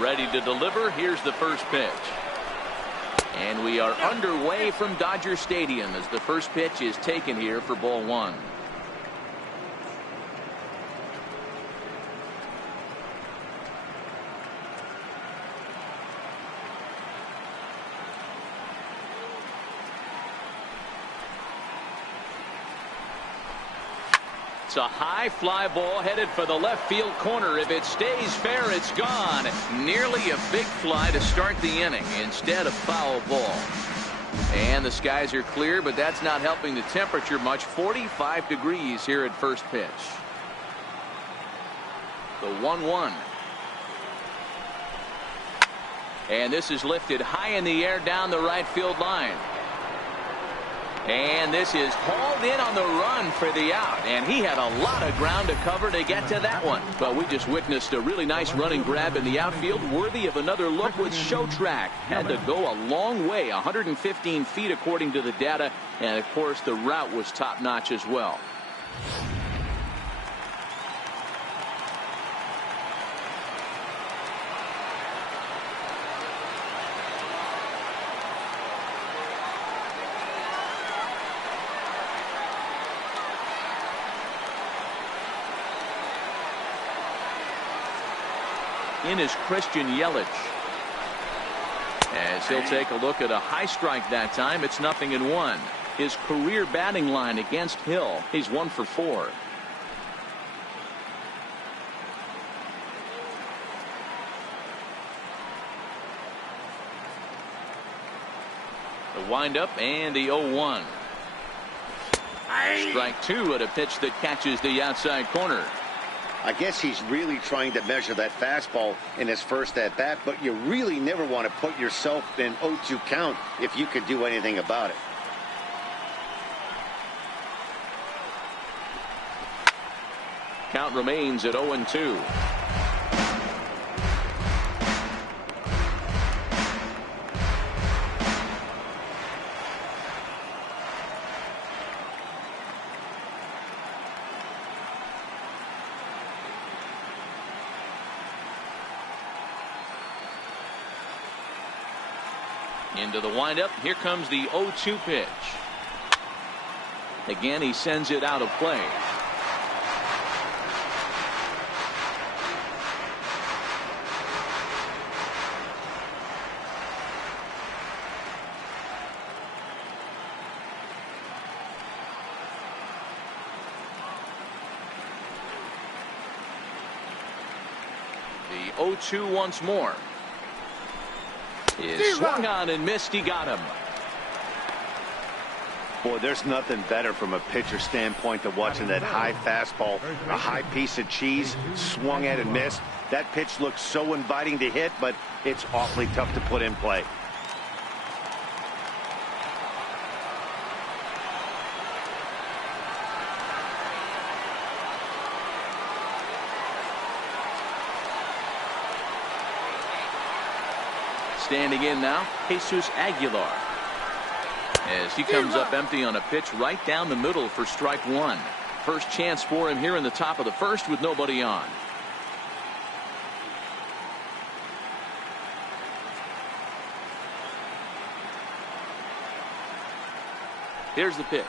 Ready to deliver. Here's the first pitch. And we are underway from Dodger Stadium as the first pitch is taken here for ball one. It's a high fly ball headed for the left field corner. If it stays fair, it's gone. Nearly a big fly to start the inning instead of foul ball. And the skies are clear, but that's not helping the temperature much. 45 degrees here at first pitch. The 1-1. And this is lifted high in the air down the right field line. And this is hauled in on the run for the out. And he had a lot of ground to cover to get to that one. But we just witnessed a really nice running grab in the outfield, worthy of another look with show track. Had to go a long way, 115 feet according to the data. And, of course, the route was top-notch as well. In is Christian Yelich. As he'll take a look at a high strike that time. It's 0-1. His career batting line against Hill. He's 1 for 4. The windup and the 0-1. Strike 2 at a pitch that catches the outside corner. I guess he's really trying to measure that fastball in his first at bat, but you really never want to put yourself in 0-2 count if you could do anything about it. Count remains at 0-2. Into the windup. Here comes the 0-2 pitch. Again, he sends it out of play. The 0-2 once more. Is swung on and missed. He got him. Boy, there's nothing better from a pitcher standpoint than watching that high fastball, a high piece of cheese, swung at and missed. That pitch looks so inviting to hit, but it's awfully tough to put in play. Standing in now, Jesus Aguilar. As he comes up empty on a pitch right down the middle for strike 1. First chance for him here in the top of the first with nobody on. Here's the pitch.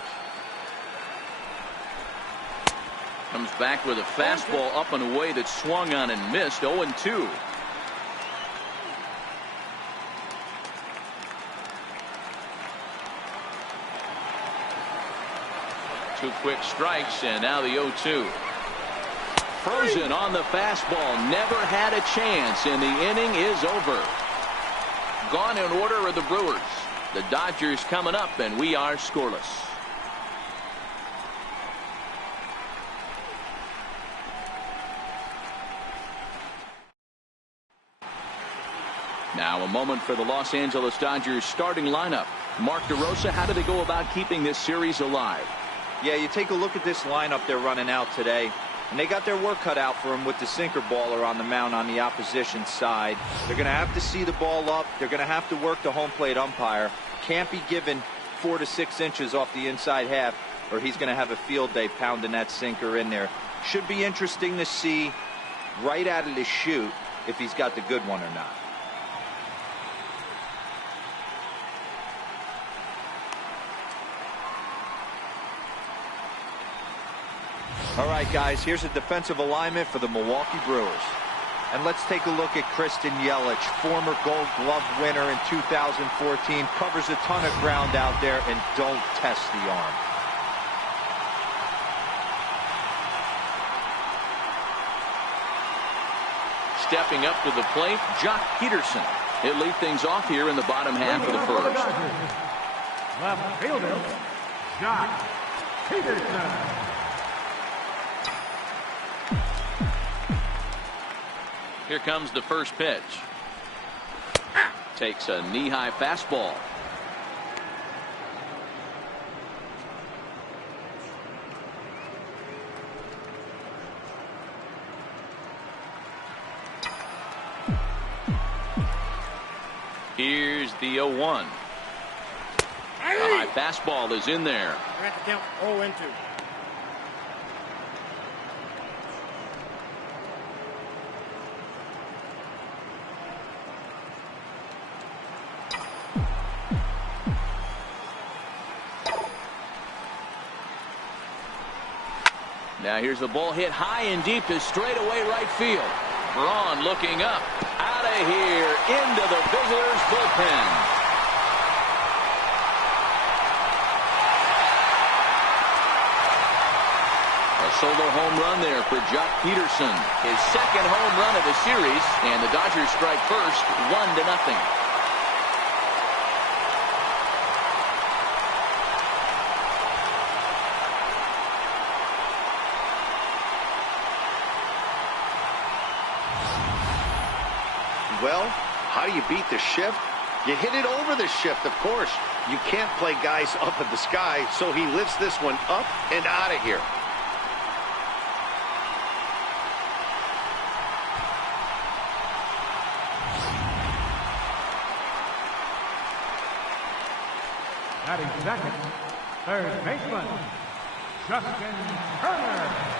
Comes back with a fastball up and away that swung on and missed. 0-2. Two quick strikes, and now the 0-2. Frozen on the fastball. Never had a chance, and the inning is over. Gone in order are the Brewers. The Dodgers coming up, and we are scoreless. Now a moment for the Los Angeles Dodgers starting lineup. Mark DeRosa, how do they go about keeping this series alive? Yeah, you take a look at this lineup they're running out today, and they got their work cut out for them with the sinker baller on the mound on the opposition side. They're going to have to see the ball up. They're going to have to work the home plate umpire. Can't be given 4 to 6 inches off the inside half, or he's going to have a field day pounding that sinker in there. Should be interesting to see right out of the chute if he's got the good one or not. All right, guys, here's a defensive alignment for the Milwaukee Brewers. And let's take a look at Christian Yelich, former Gold Glove winner in 2014, covers a ton of ground out there, and don't test the arm. Stepping up to the plate, Jock Peterson. He'll lead things off here in the bottom half of the first. Left fielder, Jock Peterson. Here comes the first pitch. Takes a knee-high fastball. Here's the 0-1. The high fastball is in there. We're at the count 0-2. Now here's the ball hit high and deep to straightaway right field. Braun looking up. Out of here into the visitors' bullpen. A solo home run there for Jock Peterson. His second home run of the series, and the Dodgers strike first 1-0. Well, how do you beat the shift? You hit it over the shift, of course. You can't play guys up in the sky, so he lifts this one up and out of here. Batting second, third baseman, Justin Turner.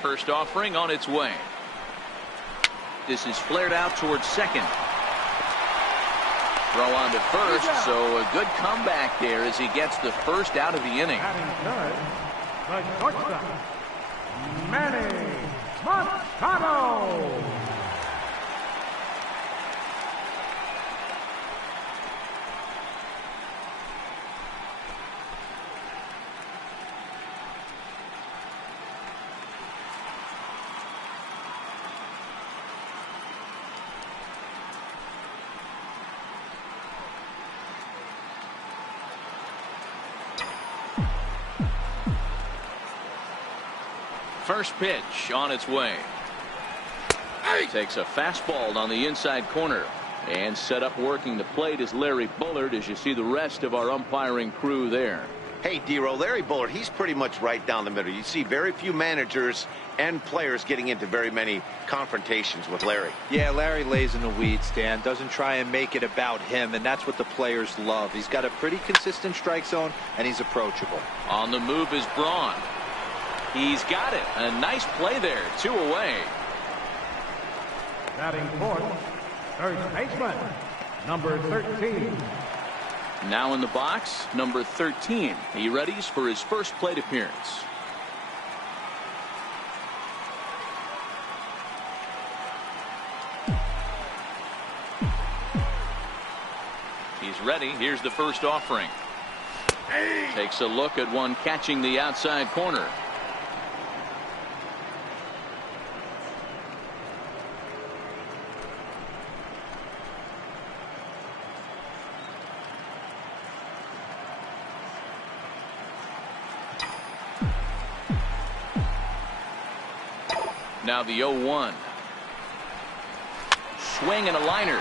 First offering on its way. This is flared out towards second. Throw on to first, so a good comeback there as he gets the first out of the inning. Batting third, the shortstop, Manny Machado. First pitch on its way. Takes a fastball on the inside corner. And set up working the plate is Larry Bullard, as you see the rest of our umpiring crew there. Hey, D-Row, Larry Bullard, he's pretty much right down the middle. You see very few managers and players getting into very many confrontations with Larry. Yeah, Larry lays in the weeds, Dan. Doesn't try and make it about him, and that's what the players love. He's got a pretty consistent strike zone, and he's approachable. On the move is Braun. He's got it. A nice play there. 2 away. Batting fourth, third baseman, number 13. Now in the box, number 13. He readies for his first plate appearance. He's ready. Here's the first offering. Takes a look at one catching the outside corner. Now the 0-1. Swing and a liner.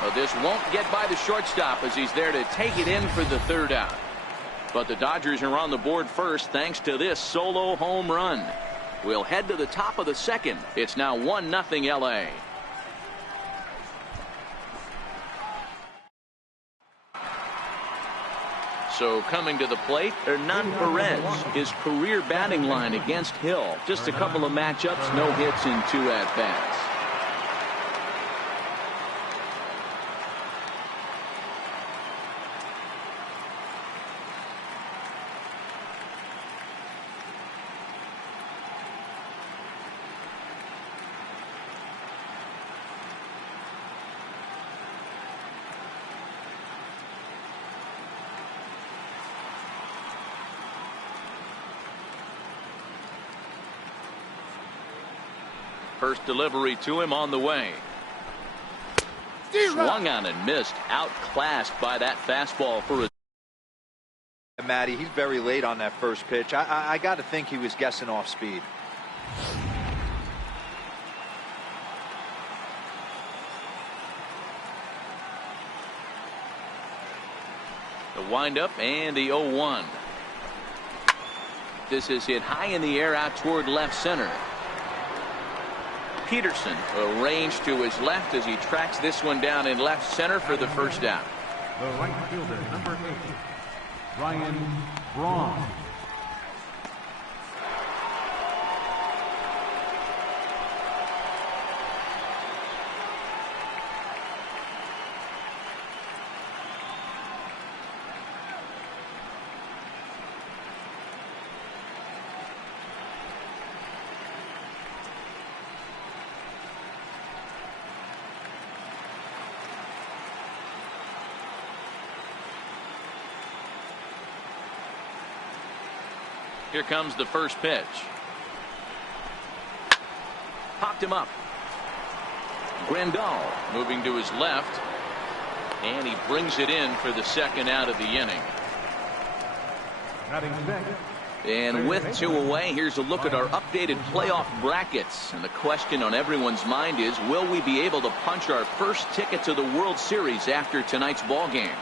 Well, this won't get by the shortstop as he's there to take it in for the third out. But the Dodgers are on the board first thanks to this solo home run. We'll head to the top of the second. It's now 1-0 LA. So coming to the plate, Hernan Perez, his career batting line against Hill. Just a couple of matchups, no hits in 2 at-bats. First delivery to him on the way. Swung on and missed. Outclassed by that fastball for a. Matty, he's very late on that first pitch. I got to think he was guessing off speed. The windup and the 0-1. This is hit high in the air out toward left center. Peterson arranged to his left as he tracks this one down in left center for the first down. The right fielder, number 8, Ryan Braun. Here comes the first pitch. Popped him up. Grandal moving to his left. And he brings it in for the second out of the inning. And with 2 away, here's a look at our updated playoff brackets. And the question on everyone's mind is, will we be able to punch our first ticket to the World Series after tonight's ball game?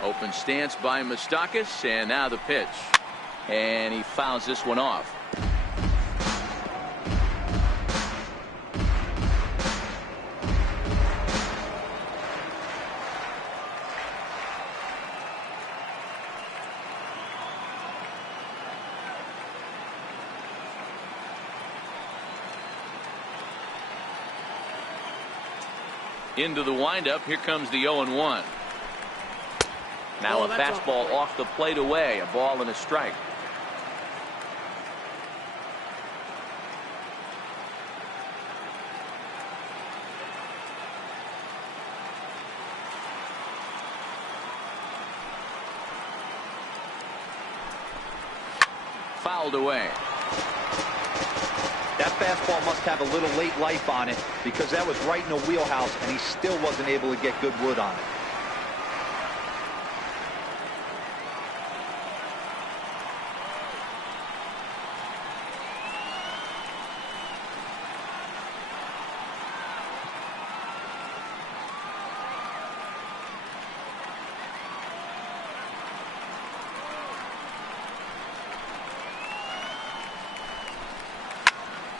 Open stance by Moustakas, and now the pitch. And he fouls this one off. Into the windup, here comes the 0-1. Now a fastball off the plate away, a ball and a strike. Fouled away. That fastball must have a little late life on it, because that was right in the wheelhouse and he still wasn't able to get good wood on it.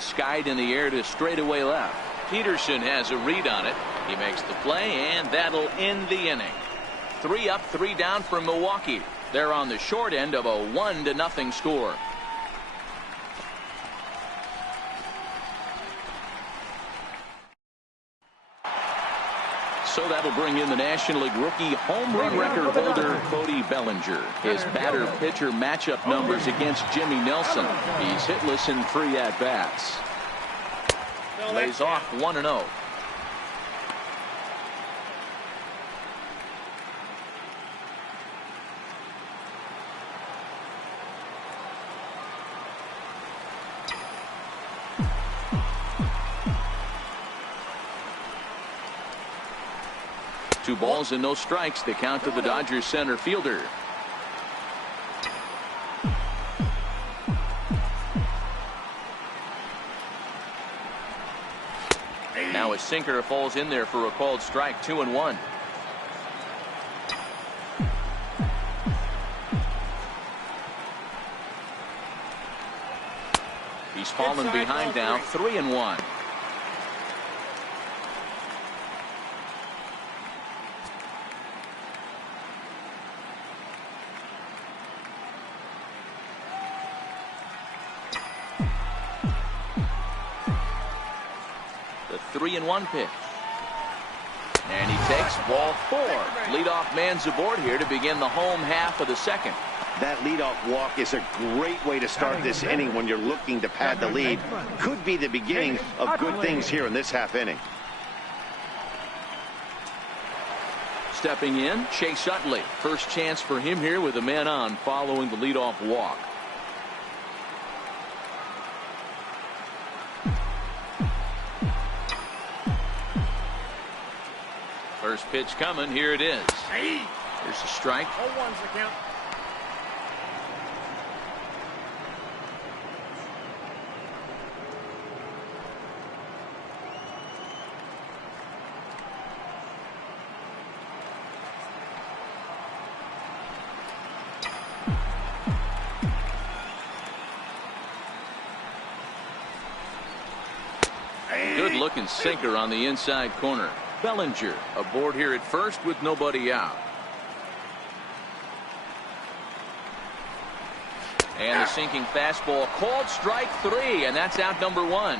Skied in the air to straightaway left. Peterson has a read on it. He makes the play, and that'll end the inning. 3 up, 3 down for Milwaukee. They're on the short end of a 1-0 score. So that'll bring in the National League rookie home run record holder Cody Bellinger. His batter-pitcher matchup numbers against Jimmy Nelson. He's hitless in 3 at-bats. Lays off 1-0. 2 balls and no strikes. The count to the Dodgers center fielder. Now a sinker falls in there for a called strike. 2-1. He's fallen behind now. 3-1. The 3-1 pitch. And he takes ball 4. Leadoff man's aboard here to begin the home half of the second. That leadoff walk is a great way to start this inning when you're looking to pad the lead. Could be the beginning of good things here in this half inning. Stepping in, Chase Utley. First chance for him here with a man on following the leadoff walk. First pitch coming. Here it is. Here's a strike. 0-1's the count. Good looking sinker on the inside corner. Bellinger aboard here at first with nobody out. And the sinking fastball called strike 3, and that's out number 1.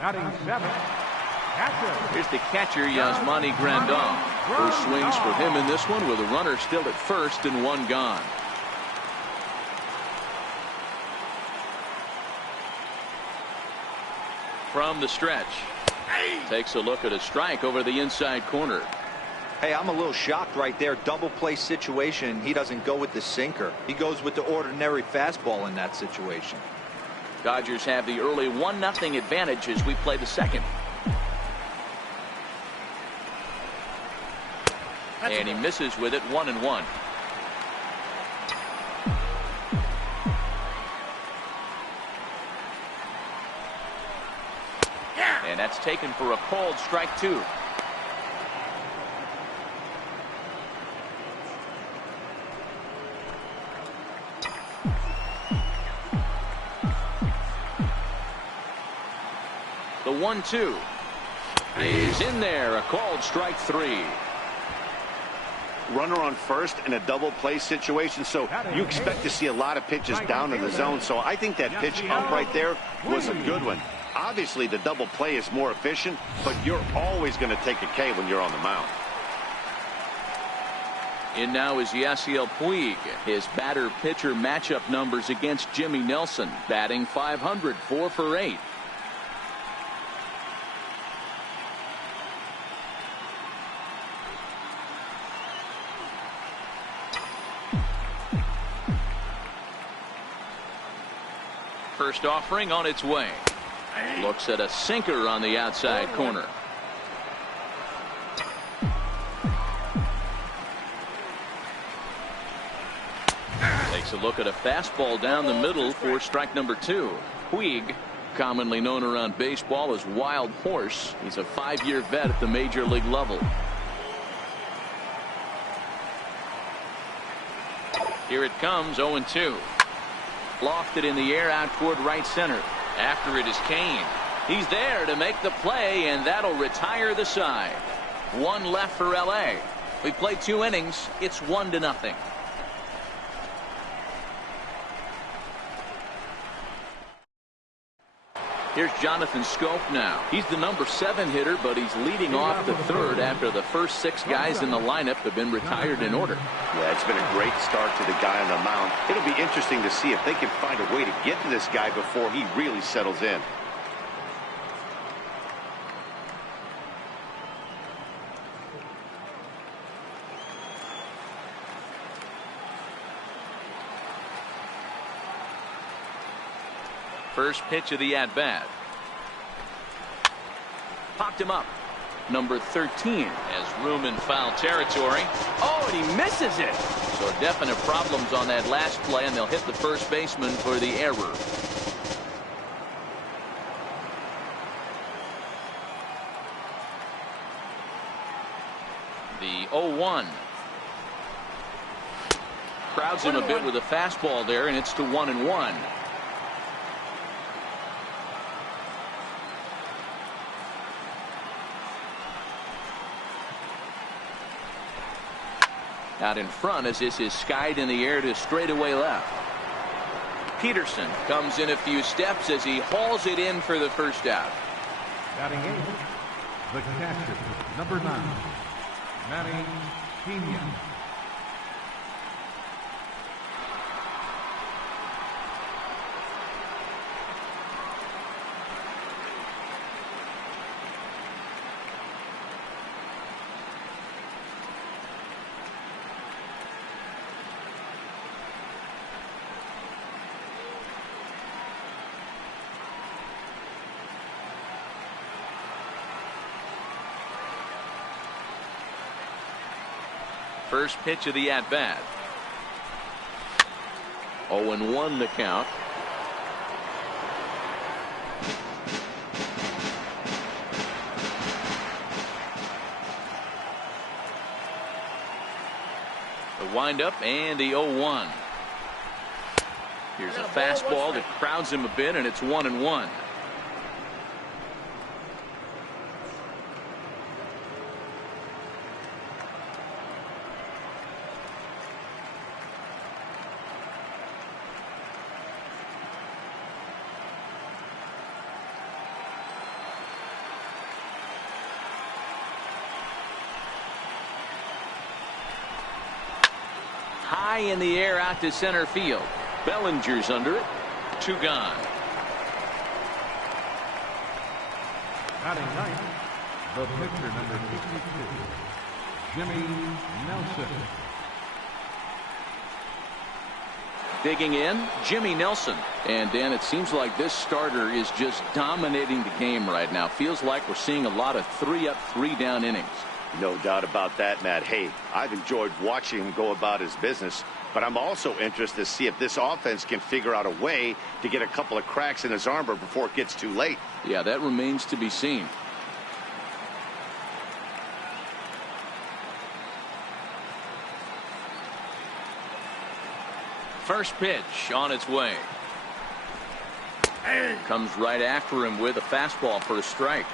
Batting 7. Catcher. Here's the catcher, Yasmani Grandal. First swings for him in this one with a runner still at first and 1 gone. From the stretch. Takes a look at a strike over the inside corner. Hey, I'm a little shocked right there. Double play situation. He doesn't go with the sinker. He goes with the ordinary fastball in that situation. Dodgers have the early 1-0 advantage as we play the second. And he misses with it. 1-1. And that's taken for a called strike 2. The 1-2 is in there. A called strike 3. Runner on first in a double play situation, so you expect to see a lot of pitches down in the zone. So I think that pitch up right there was a good one. Obviously, the double play is more efficient, but you're always going to take a K when you're on the mound. In now is Yasiel Puig. His batter-pitcher matchup numbers against Jimmy Nelson. Batting .500, 4 for 8. First offering on its way. Looks at a sinker on the outside corner. Takes a look at a fastball down the middle for strike number 2. Puig, commonly known around baseball as Wild Horse. He's a 5-year vet at the major league level. Here it comes. 0-2. Lofted in the air out toward right center. After it is Kane. He's there to make the play, and that'll retire the side. 1 left for LA. We played 2 innings. It's 1-0. Here's Jonathan Scope now. He's the number 7 hitter, but he's leading off the 3rd after the first 6 guys in the lineup have been retired in order. Yeah, it's been a great start to the guy on the mound. It'll be interesting to see if they can find a way to get to this guy before he really settles in. First pitch of the at-bat. popped him up. Number 13 has room in foul territory. Oh, and he misses it. So definite problems on that last play, and they'll hit the first baseman for the error. The 0-1. Crowds him a bit with a fastball there, and it's to 1-1. Out in front as this is skied in the air to straightaway left. Peterson comes in a few steps as he hauls it in for the first out. Batting eighth, the catcher, number 9, Manny Pena. First pitch of the at-bat. 0-1 the count. The windup and the 0-1. Here's a fastball that crowds him a bit, and it's 1-1. High in the air out to center field. Bellinger's under it. 2 gone. Batting ninth, the pitcher, number 52, Jimmy Nelson. Digging in, Jimmy Nelson. And Dan, it seems like this starter is just dominating the game right now. Feels like we're seeing a lot of 3-up, 3-down innings. No doubt about that, Matt. Hey, I've enjoyed watching him go about his business, but I'm also interested to see if this offense can figure out a way to get a couple of cracks in his armor before it gets too late. Yeah, that remains to be seen. First pitch on its way. Comes right after him with a fastball for a strike.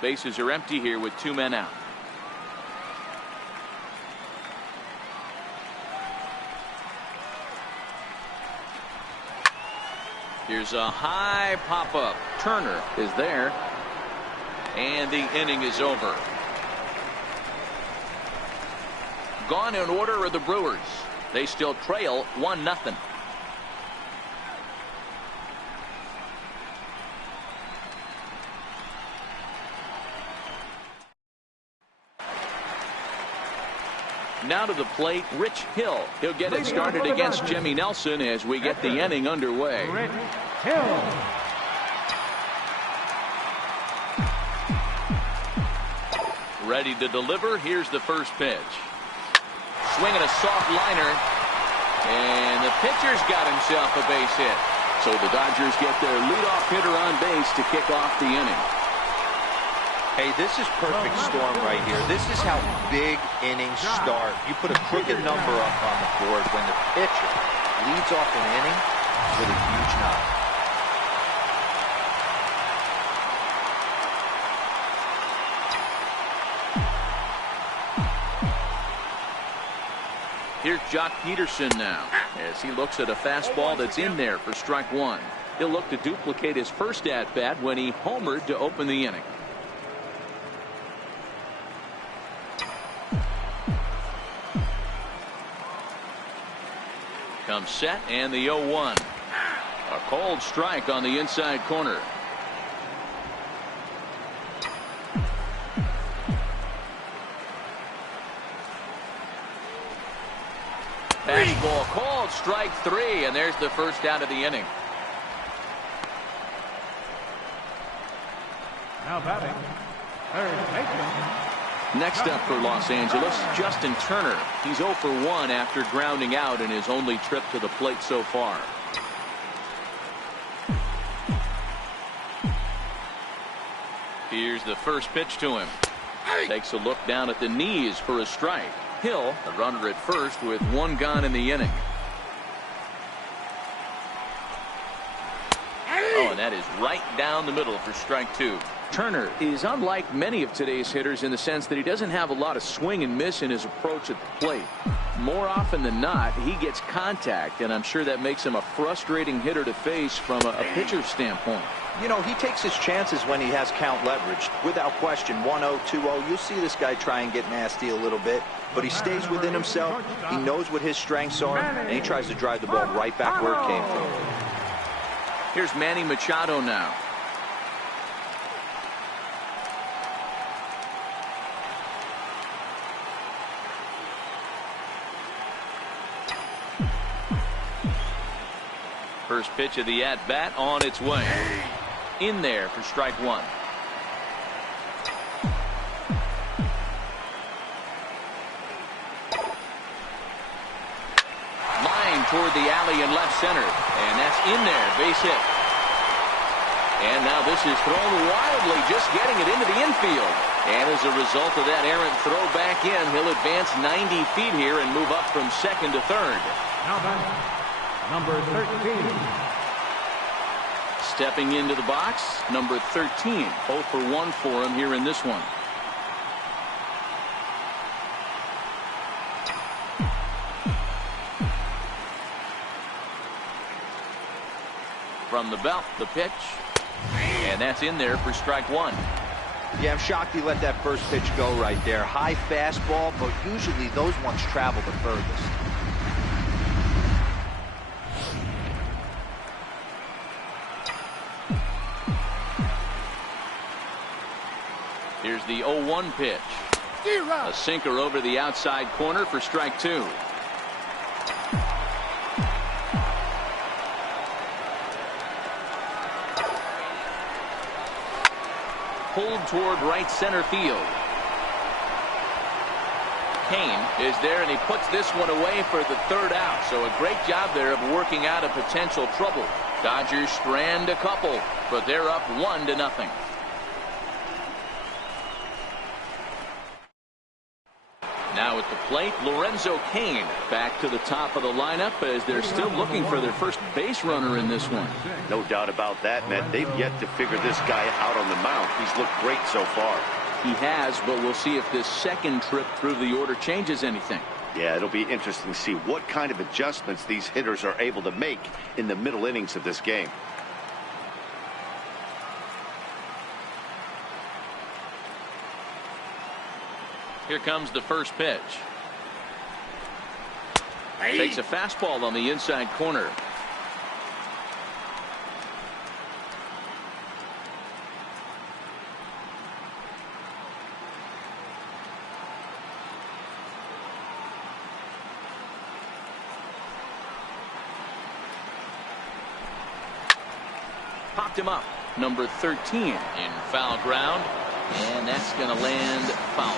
Bases are empty here with 2 men out. Here's a high pop-up. Turner is there. And the inning is over. Gone in order are the Brewers. They still trail 1-0. Now to the plate, Rich Hill. He'll get it started against Jimmy Nelson as we get the inning underway. Rich Hill. Ready to deliver. Here's the first pitch. Swinging a soft liner. And the pitcher's got himself a base hit. So the Dodgers get their leadoff hitter on base to kick off the inning. Hey, this is perfect storm right here. This is how big innings start. You put a crooked number up on the board when the pitcher leads off an inning with a huge knock. Here's Jock Peterson now as he looks at a fastball that's in there for strike 1. He'll look to duplicate his first at-bat when he homered to open the inning. Comes set and the 0-1. A cold strike on the inside corner. Fastball called, strike 3, and there's the first out of the inning. Now batting, third baseman. Next up for Los Angeles, Justin Turner. He's 0 for 1 after grounding out in his only trip to the plate so far. Here's the first pitch to him. Takes a look down at the knees for a strike. Hill, the runner at first with 1 gone in the inning. Oh, and that is right down the middle for strike 2. Turner is unlike many of today's hitters in the sense that he doesn't have a lot of swing and miss in his approach at the plate. More often than not, he gets contact, and I'm sure that makes him a frustrating hitter to face from a pitcher's standpoint. You know, he takes his chances when he has count leveraged. Without question, 1-0, 2-0, you'll see this guy try and get nasty a little bit, but he stays within himself. He knows what his strengths are, and he tries to drive the ball right back where it came from. Here's Manny Machado now. First pitch of the at-bat on its way. In there for strike 1. Line toward the alley in left center. And that's in there. Base hit. And now this is thrown wildly, just getting it into the infield. And as a result of that errant throw back in, he'll advance 90 feet here and move up from second to third. Now batting, number 13. Stepping into the box, number 13. 0 for 1 for him here in this one. From the belt, the pitch. And that's in there for strike 1. Yeah, I'm shocked he let that first pitch go right there. High fastball, but usually those ones travel the furthest. Here's the 0-1 pitch. A sinker over the outside corner for strike 2. Pulled toward right center field. Kane is there, and he puts this one away for the third out. So a great job there of working out a potential trouble. Dodgers strand a couple, but they're up 1-0. Now at the plate, Lorenzo Cain back to the top of the lineup as they're still looking for their first base runner in this one. No doubt about that, Matt. They've yet to figure this guy out on the mound. He's looked great so far. He has, but we'll see if this second trip through the order changes anything. Yeah, it'll be interesting to see what kind of adjustments these hitters are able to make in the middle innings of this game. Here comes the first pitch. Takes a fastball on the inside corner. Popped him up. Number 13 in foul ground. And that's going to land foul.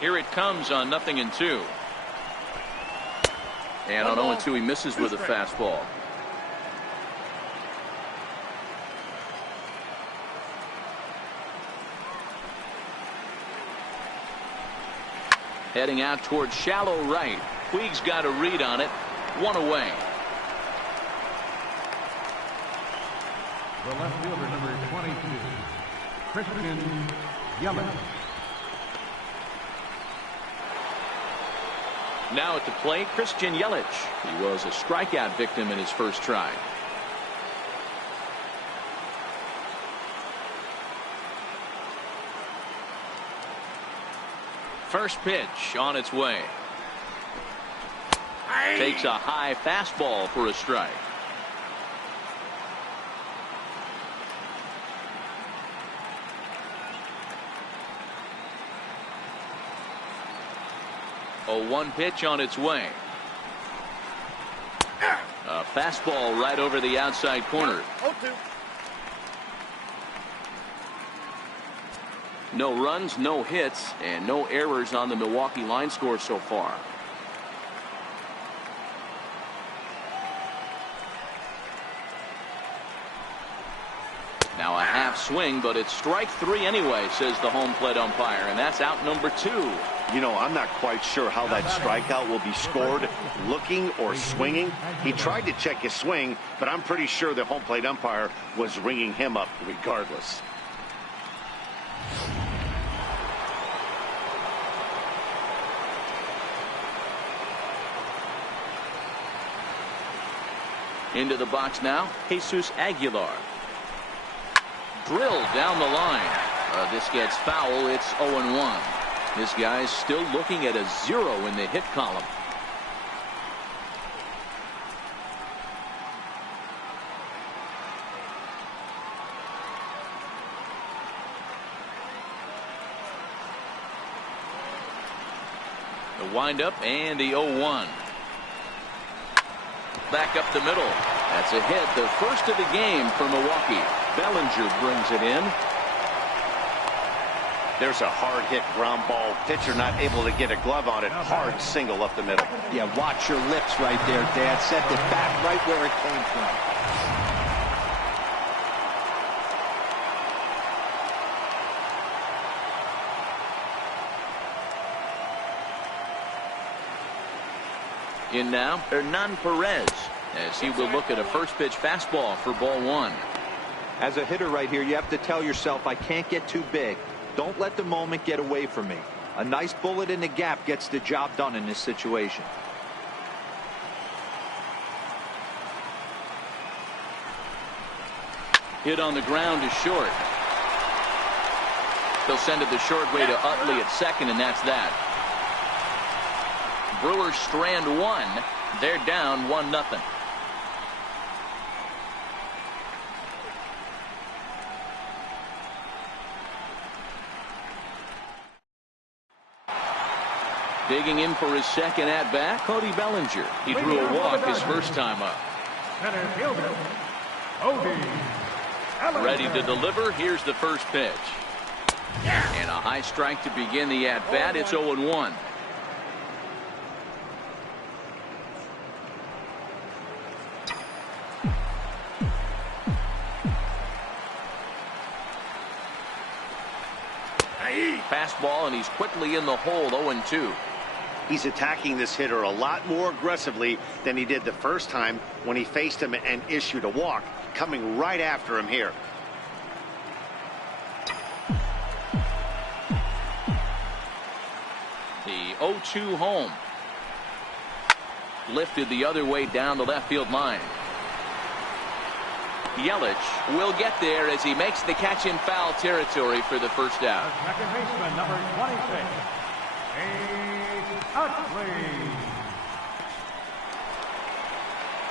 Here it comes on 0-2. And on 0-2 he misses with a fastball. Heading out towards shallow right. Puig's got a read on it. 1 away. The left fielder, number 22, Christian Yelich. Now at the plate, Christian Yelich. He was a strikeout victim in his first try. First pitch on its way. Takes a high fastball for a strike. A 1 pitch on its way. A fastball right over the outside corner. 0-2. No runs, no hits, and no errors on the Milwaukee line score so far. Now a half swing, but it's strike 3 anyway, says the home plate umpire, and that's out number 2. You know, I'm not quite sure how that strikeout will be scored, looking or swinging. He tried to check his swing, but I'm pretty sure the home plate umpire was ringing him up regardless. Into the box now, Jesus Aguilar. Drilled down the line. This gets foul. It's 0-1. This guy's still looking at a 0 in the hit column. The windup and the 0-1. Back up the middle. That's a hit, the first of the game for Milwaukee. Bellinger brings it in. There's a hard hit ground ball. Pitcher not able to get a glove on it. Hard single up the middle. Yeah, watch your lips right there, Dad. Sent it back right where it came from. In now, Hernan Perez, as he will look at a first pitch fastball for ball 1. As a hitter right here, you have to tell yourself, I can't get too big. Don't let the moment get away from me. A nice bullet in the gap gets the job done in this situation. Hit on the ground is short. They'll send it the short way to Utley at second, and that's that. Brewers strand 1. They're down 1-0. Digging in for his second at-bat, Cody Bellinger. He drew a walk his first time up. Center fielder, Cody Bellinger. Ready to deliver. Here's the first pitch. And a high strike to begin the at-bat. It's 0-1. Fastball, and he's quickly in the hole. 0-2. He's attacking this hitter a lot more aggressively than he did the first time when he faced him and issued a walk, coming right after him here. The 0-2 home. Lifted the other way down the left field line. Yelich will get there as he makes the catch in foul territory for the first out. Second baseman, number 26, Utley.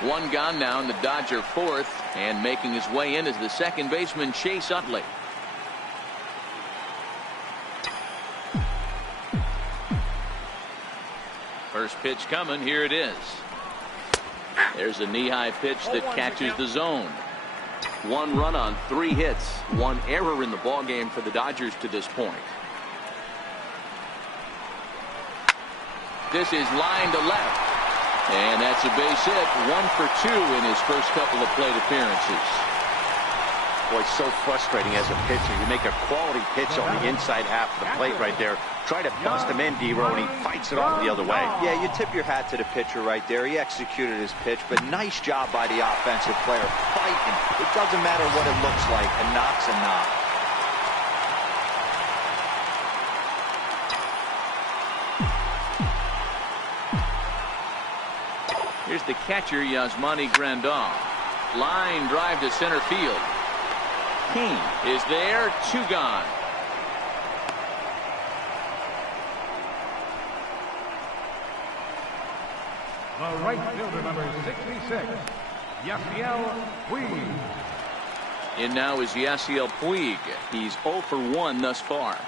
One gone now in the Dodger fourth, and making his way in is the second baseman Chase Utley. First pitch coming. Here it is. There's a knee-high pitch that catches the zone. 1 run on 3 hits, 1 error in the ballgame for the Dodgers to this point. This is line to left, and that's a base hit. 1 for 2 in his first couple of plate appearances. Boy, so frustrating as a pitcher. You make a quality pitch on the inside half of the plate right there. Try to bust him in, D-Row, and he fights it off the other way. Yeah, you tip your hat to the pitcher right there. He executed his pitch, but nice job by the offensive player. Fighting. It doesn't matter what it looks like. A knock's a knock. Here's the catcher, Yasmani Grandal. Line drive to center field. King is there. 2 gone. The right fielder, number 66, Yasiel Puig. In now is Yasiel Puig. He's 0 for 1 thus far.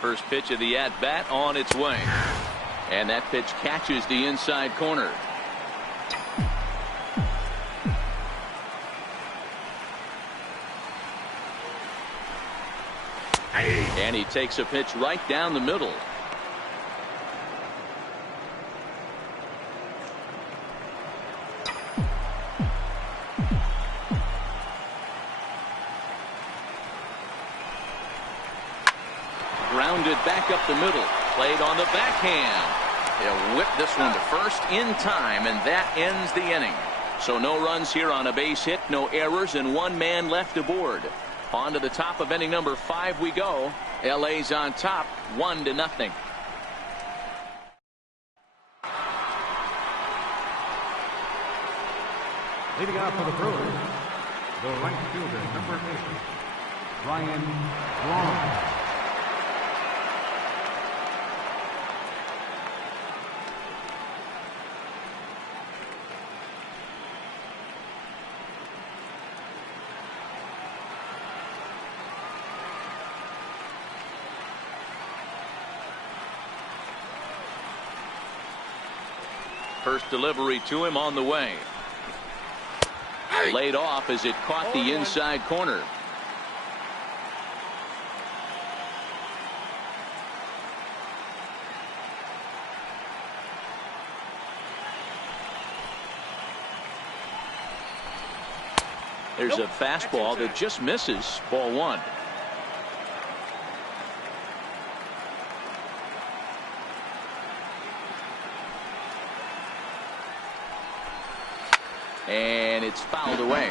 First pitch of the at-bat on its way. And that pitch catches the inside corner. And he takes a pitch right down the middle. Grounded back up the middle. Played on the backhand. He'll whip this one to first in time, and that ends the inning. So no runs here on a base hit, no errors, and one man left aboard. On to the top of inning number 5 we go. LA's on top, 1-0. Leading off for the Brewers, the right fielder, number 8, Brian Braun. First delivery to him on the way. Laid off as it caught the inside corner. There's a fastball that just misses. Ball 1. And it's fouled away.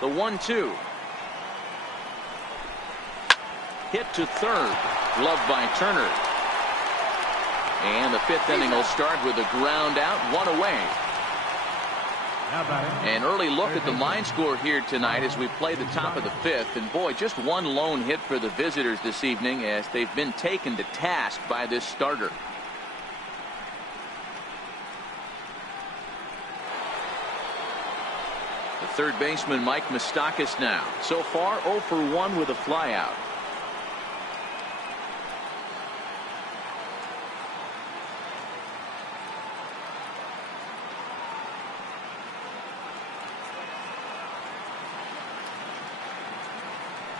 The 1-2. Hit to third. Gloved by Turner. And the 5th inning will start with a ground out, 1 away. An early look at the line score here tonight as we play the top of the 5th. And boy, just one lone hit for the visitors this evening as they've been taken to task by this starter. The third baseman, Mike Moustakas, now. So far, 0 for 1 with a flyout.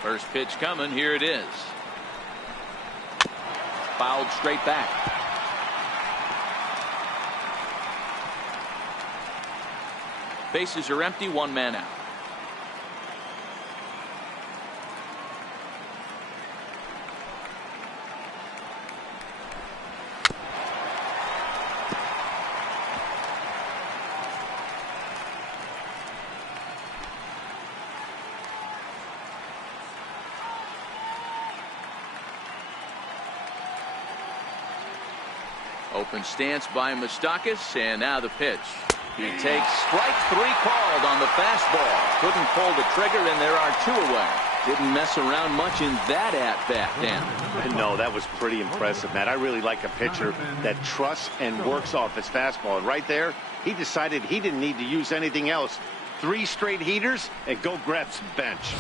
First pitch coming. Here it is. Fouled straight back. Bases are empty. 1 man out. Open stance by Moustakas, and now the pitch. He takes strike 3 called on the fastball. Couldn't pull the trigger, and there are 2 away. Didn't mess around much in that at-bat, Dan. No, that was pretty impressive, Matt. I really like a pitcher that trusts and works off his fastball. And right there, he decided he didn't need to use anything else. 3 straight heaters, and go grab some bench.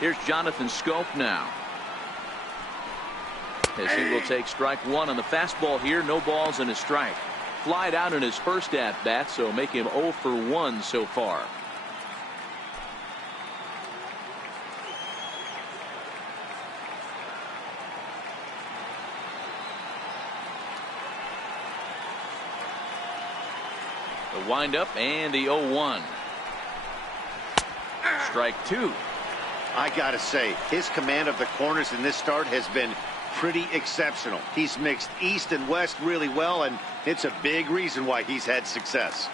Here's Jonathan Scope now. As he will take strike 1 on the fastball here. No balls and a strike. Flied out in his first at-bat, so make him 0 for 1 so far. The windup and the 0-1. Strike 2. I gotta say, his command of the corners in this start has been pretty exceptional. He's mixed east and west really well, and it's a big reason why he's had success.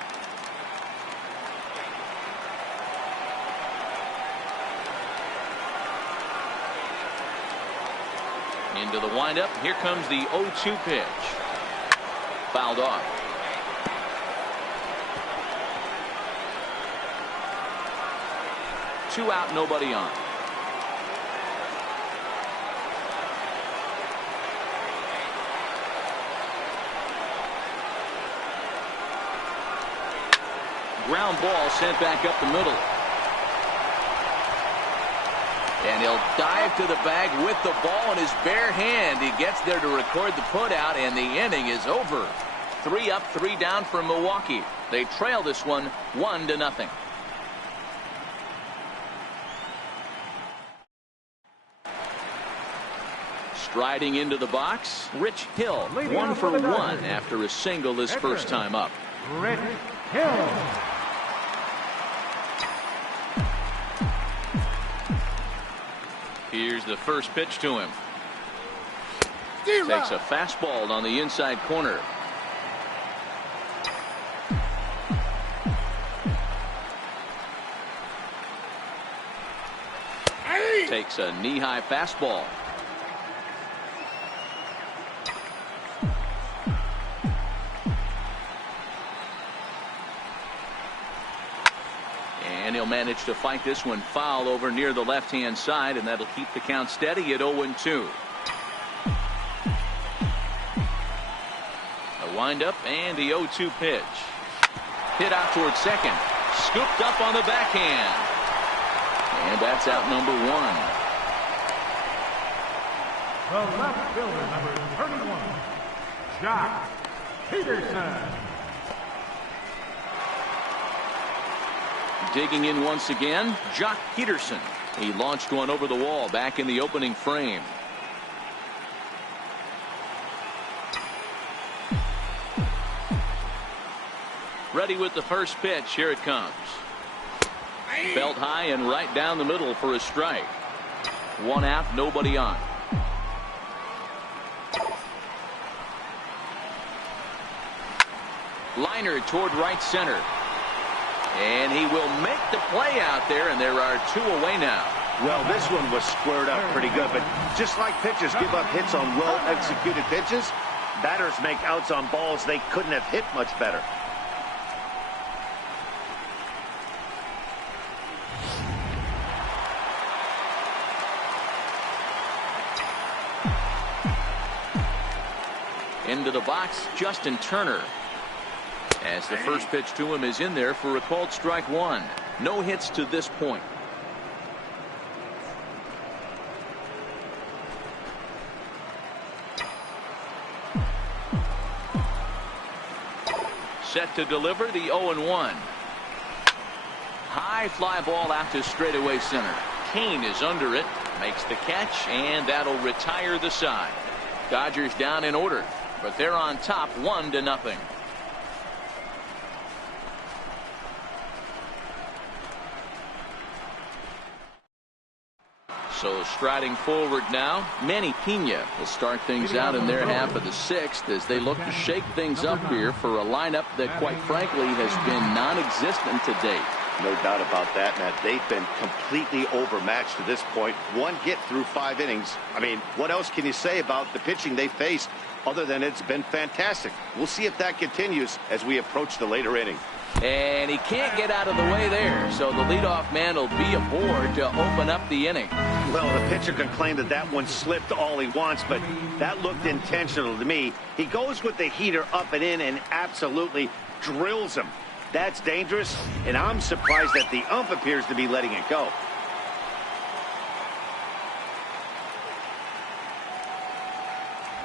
Into the windup. Here comes the 0-2 pitch. Fouled off. 2 out, nobody on. Ground ball sent back up the middle. And he'll dive to the bag with the ball in his bare hand. He gets there to record the putout, and the inning is over. 3 up, 3 down for Milwaukee. They trail this one 1-0. Striding into the box, Rich Hill, 1 for 1 after a single his first time up. Rich Hill. Here's the first pitch to him. Takes a fastball on the inside corner. Takes a knee-high fastball. And he'll manage to fight this one foul over near the left-hand side, and that'll keep the count steady at 0-2. A windup and the 0-2 pitch. Hit out towards second. Scooped up on the backhand. And that's out number 1. The left fielder, number 31, Jock Peterson. Digging in once again, Jock Peterson. He launched one over the wall back in the opening frame. Ready with the first pitch. Here it comes. Belt high and right down the middle for a strike. 1 out, nobody on. Liner toward right center. And he will make the play out there, and there are 2 away now. Well, this one was squared up pretty good, but just like pitchers give up hits on well-executed pitches, batters make outs on balls they couldn't have hit much better. Into the box, Justin Turner. As the first pitch to him is in there for a called strike 1. No hits to this point. Set to deliver the 0-1. High fly ball out to straightaway center. Kane is under it, makes the catch, and that'll retire the side. Dodgers down in order, but they're on top 1-0. So striding forward now, Manny Pena will start things out in their half of the 6th as they look to shake things up here for a lineup that quite frankly has been non-existent to date. No doubt about that, Matt. They've been completely overmatched to this point. 1 hit through 5 innings. I mean, what else can you say about the pitching they faced other than it's been fantastic? We'll see if that continues as we approach the later inning. And he can't get out of the way there, so the leadoff man will be aboard to open up the inning. Well, the pitcher can claim that that one slipped all he wants, but that looked intentional to me. He goes with the heater up and in and absolutely drills him. That's dangerous, and I'm surprised that the ump appears to be letting it go.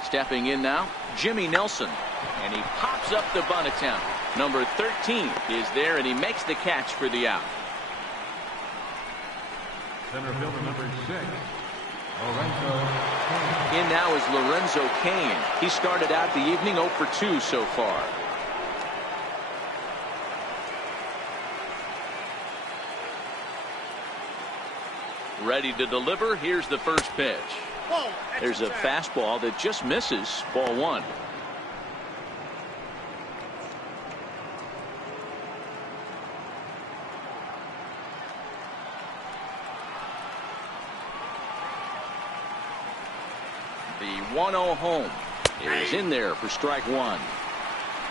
Stepping in now, Jimmy Nelson, and he pops up the bunt attempt. Number 13 is there, and he makes the catch for the out. Center fielder, number 6, Lorenzo Cain. In now is Lorenzo Cain. He started out the evening 0 for 2 so far. Ready to deliver. Here's the first pitch. There's a fastball that just misses. Ball 1. The 1-0 home is in there for strike 1.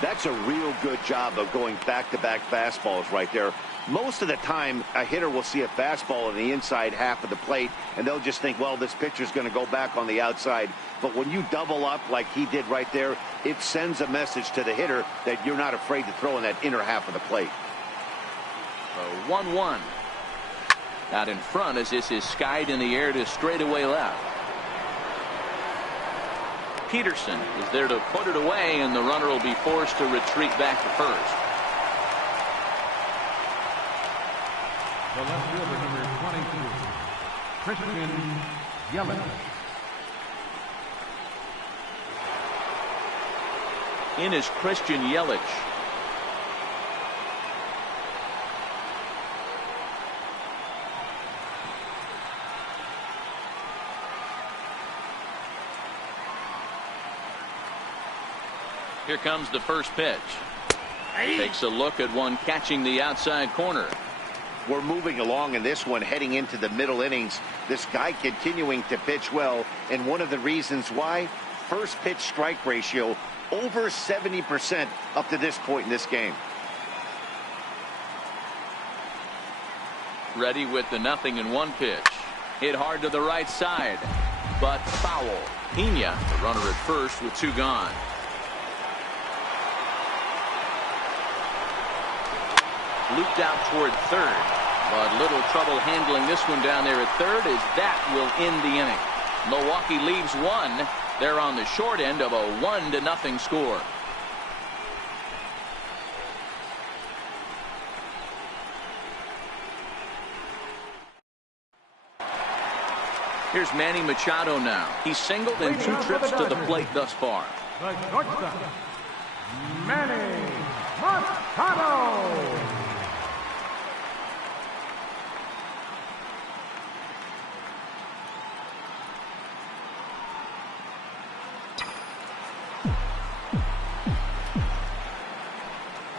That's a real good job of going back-to-back fastballs right there. Most of the time, a hitter will see a fastball in the inside half of the plate, and they'll just think, well, this pitcher's going to go back on the outside. But when you double up like he did right there, it sends a message to the hitter that you're not afraid to throw in that inner half of the plate. 1-1. Out in front as this is skied in the air to straightaway left. Peterson is there to put it away, and the runner will be forced to retreat back to first. The left fielder, number 22, Christian Yelich. In is Christian Yelich. Here comes the first pitch. Takes a look at one catching the outside corner. We're moving along in this one, heading into the middle innings. This guy continuing to pitch well, and one of the reasons why, first pitch strike ratio over 70% up to this point in this game. Ready with the 0-1 pitch. Hit hard to the right side, but foul. Pena, the runner at first with 2 gone. Looped out toward third, but little trouble handling this one down there at third, as that will end the inning. Milwaukee leaves 1. They're on the short end of a 1-0 score. Here's Manny Machado now. He's singled in 2 trips to the plate thus far. The shortstop, Manny Machado.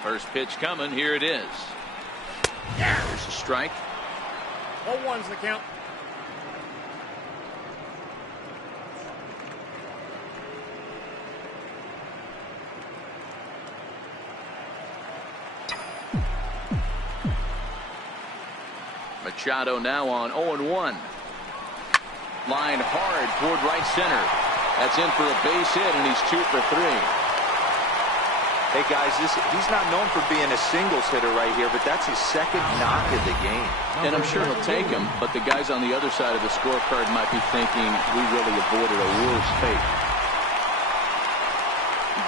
First pitch coming. Here it is. There's a strike. 0-1's the count. Machado now on 0-1. Line hard toward right center. That's in for a base hit, and he's 2 for 3. Hey guys, he's not known for being a singles hitter right here, but that's his second knock of the game. And I'm sure he'll take him, but the guys on the other side of the scorecard might be thinking we really avoided a worse fate.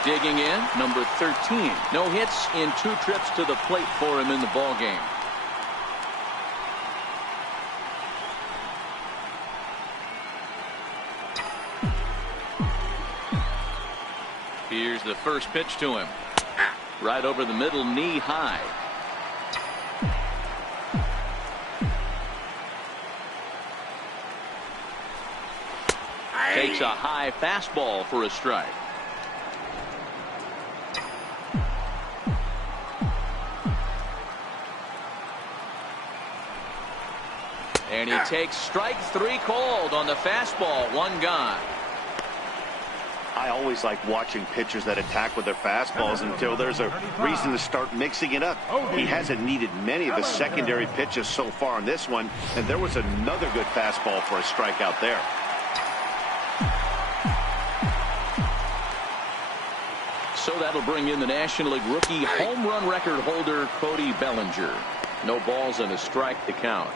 Digging in, number 13. No hits in 2 trips to the plate for him in the ballgame. Here's the first pitch to him. Right over the middle, knee high. Takes a high fastball for a strike. And he takes strike 3 called on the fastball. 1 gone. I always like watching pitchers that attack with their fastballs until there's a reason to start mixing it up. He hasn't needed many of his secondary pitches so far in this one, and there was another good fastball for a strikeout there. So that'll bring in the National League rookie home run record holder Cody Bellinger. No balls and a strike to count.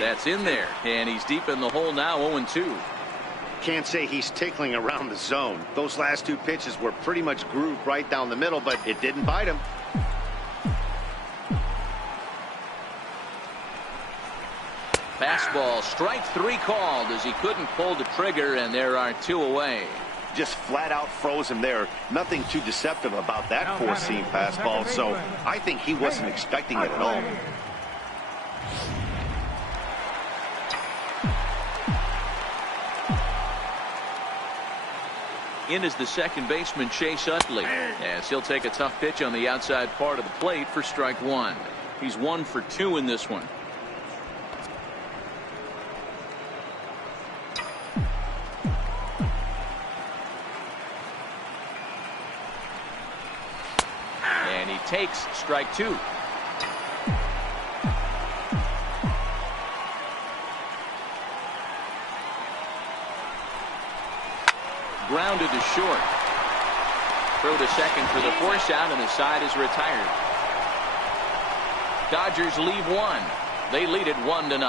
That's in there, and he's deep in the hole now. 0-2. Can't say he's tickling around the zone. Those last 2 pitches were pretty much grooved right down the middle, but it didn't bite him. Fastball, strike 3 called as he couldn't pull the trigger, and there are 2 away. Just flat out froze him there. Nothing too deceptive about that 4-seam fastball, so I think he wasn't expecting it at all. In is the second baseman, Chase Utley, as he'll take a tough pitch on the outside part of the plate for strike one. He's 1 for 2 in this one. And he takes strike 2. Grounded to short. Throw to second for the force out, and the side is retired. Dodgers leave one. They lead it 1-0.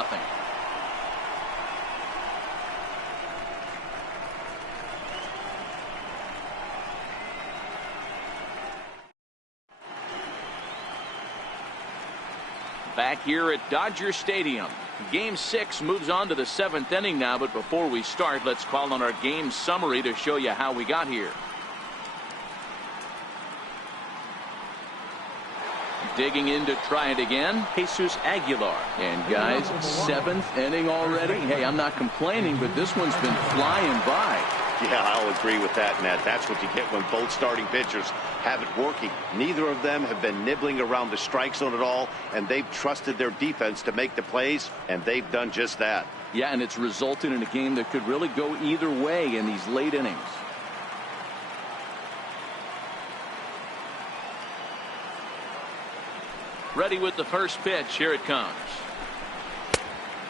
Back here at Dodger Stadium. Game 6 moves on to the 7th inning now, but before we start, let's call on our game summary to show you how we got here. Digging in to try it again, Jesus Aguilar. And guys, 7th inning already. Hey, I'm not complaining, but this one's been flying by. Yeah, I'll agree with that, Matt. That's what you get when both starting pitchers have it working. Neither of them have been nibbling around the strike zone at all, and they've trusted their defense to make the plays, and they've done just that. Yeah, and it's resulted in a game that could really go either way in these late innings. Ready with the first pitch. Here it comes.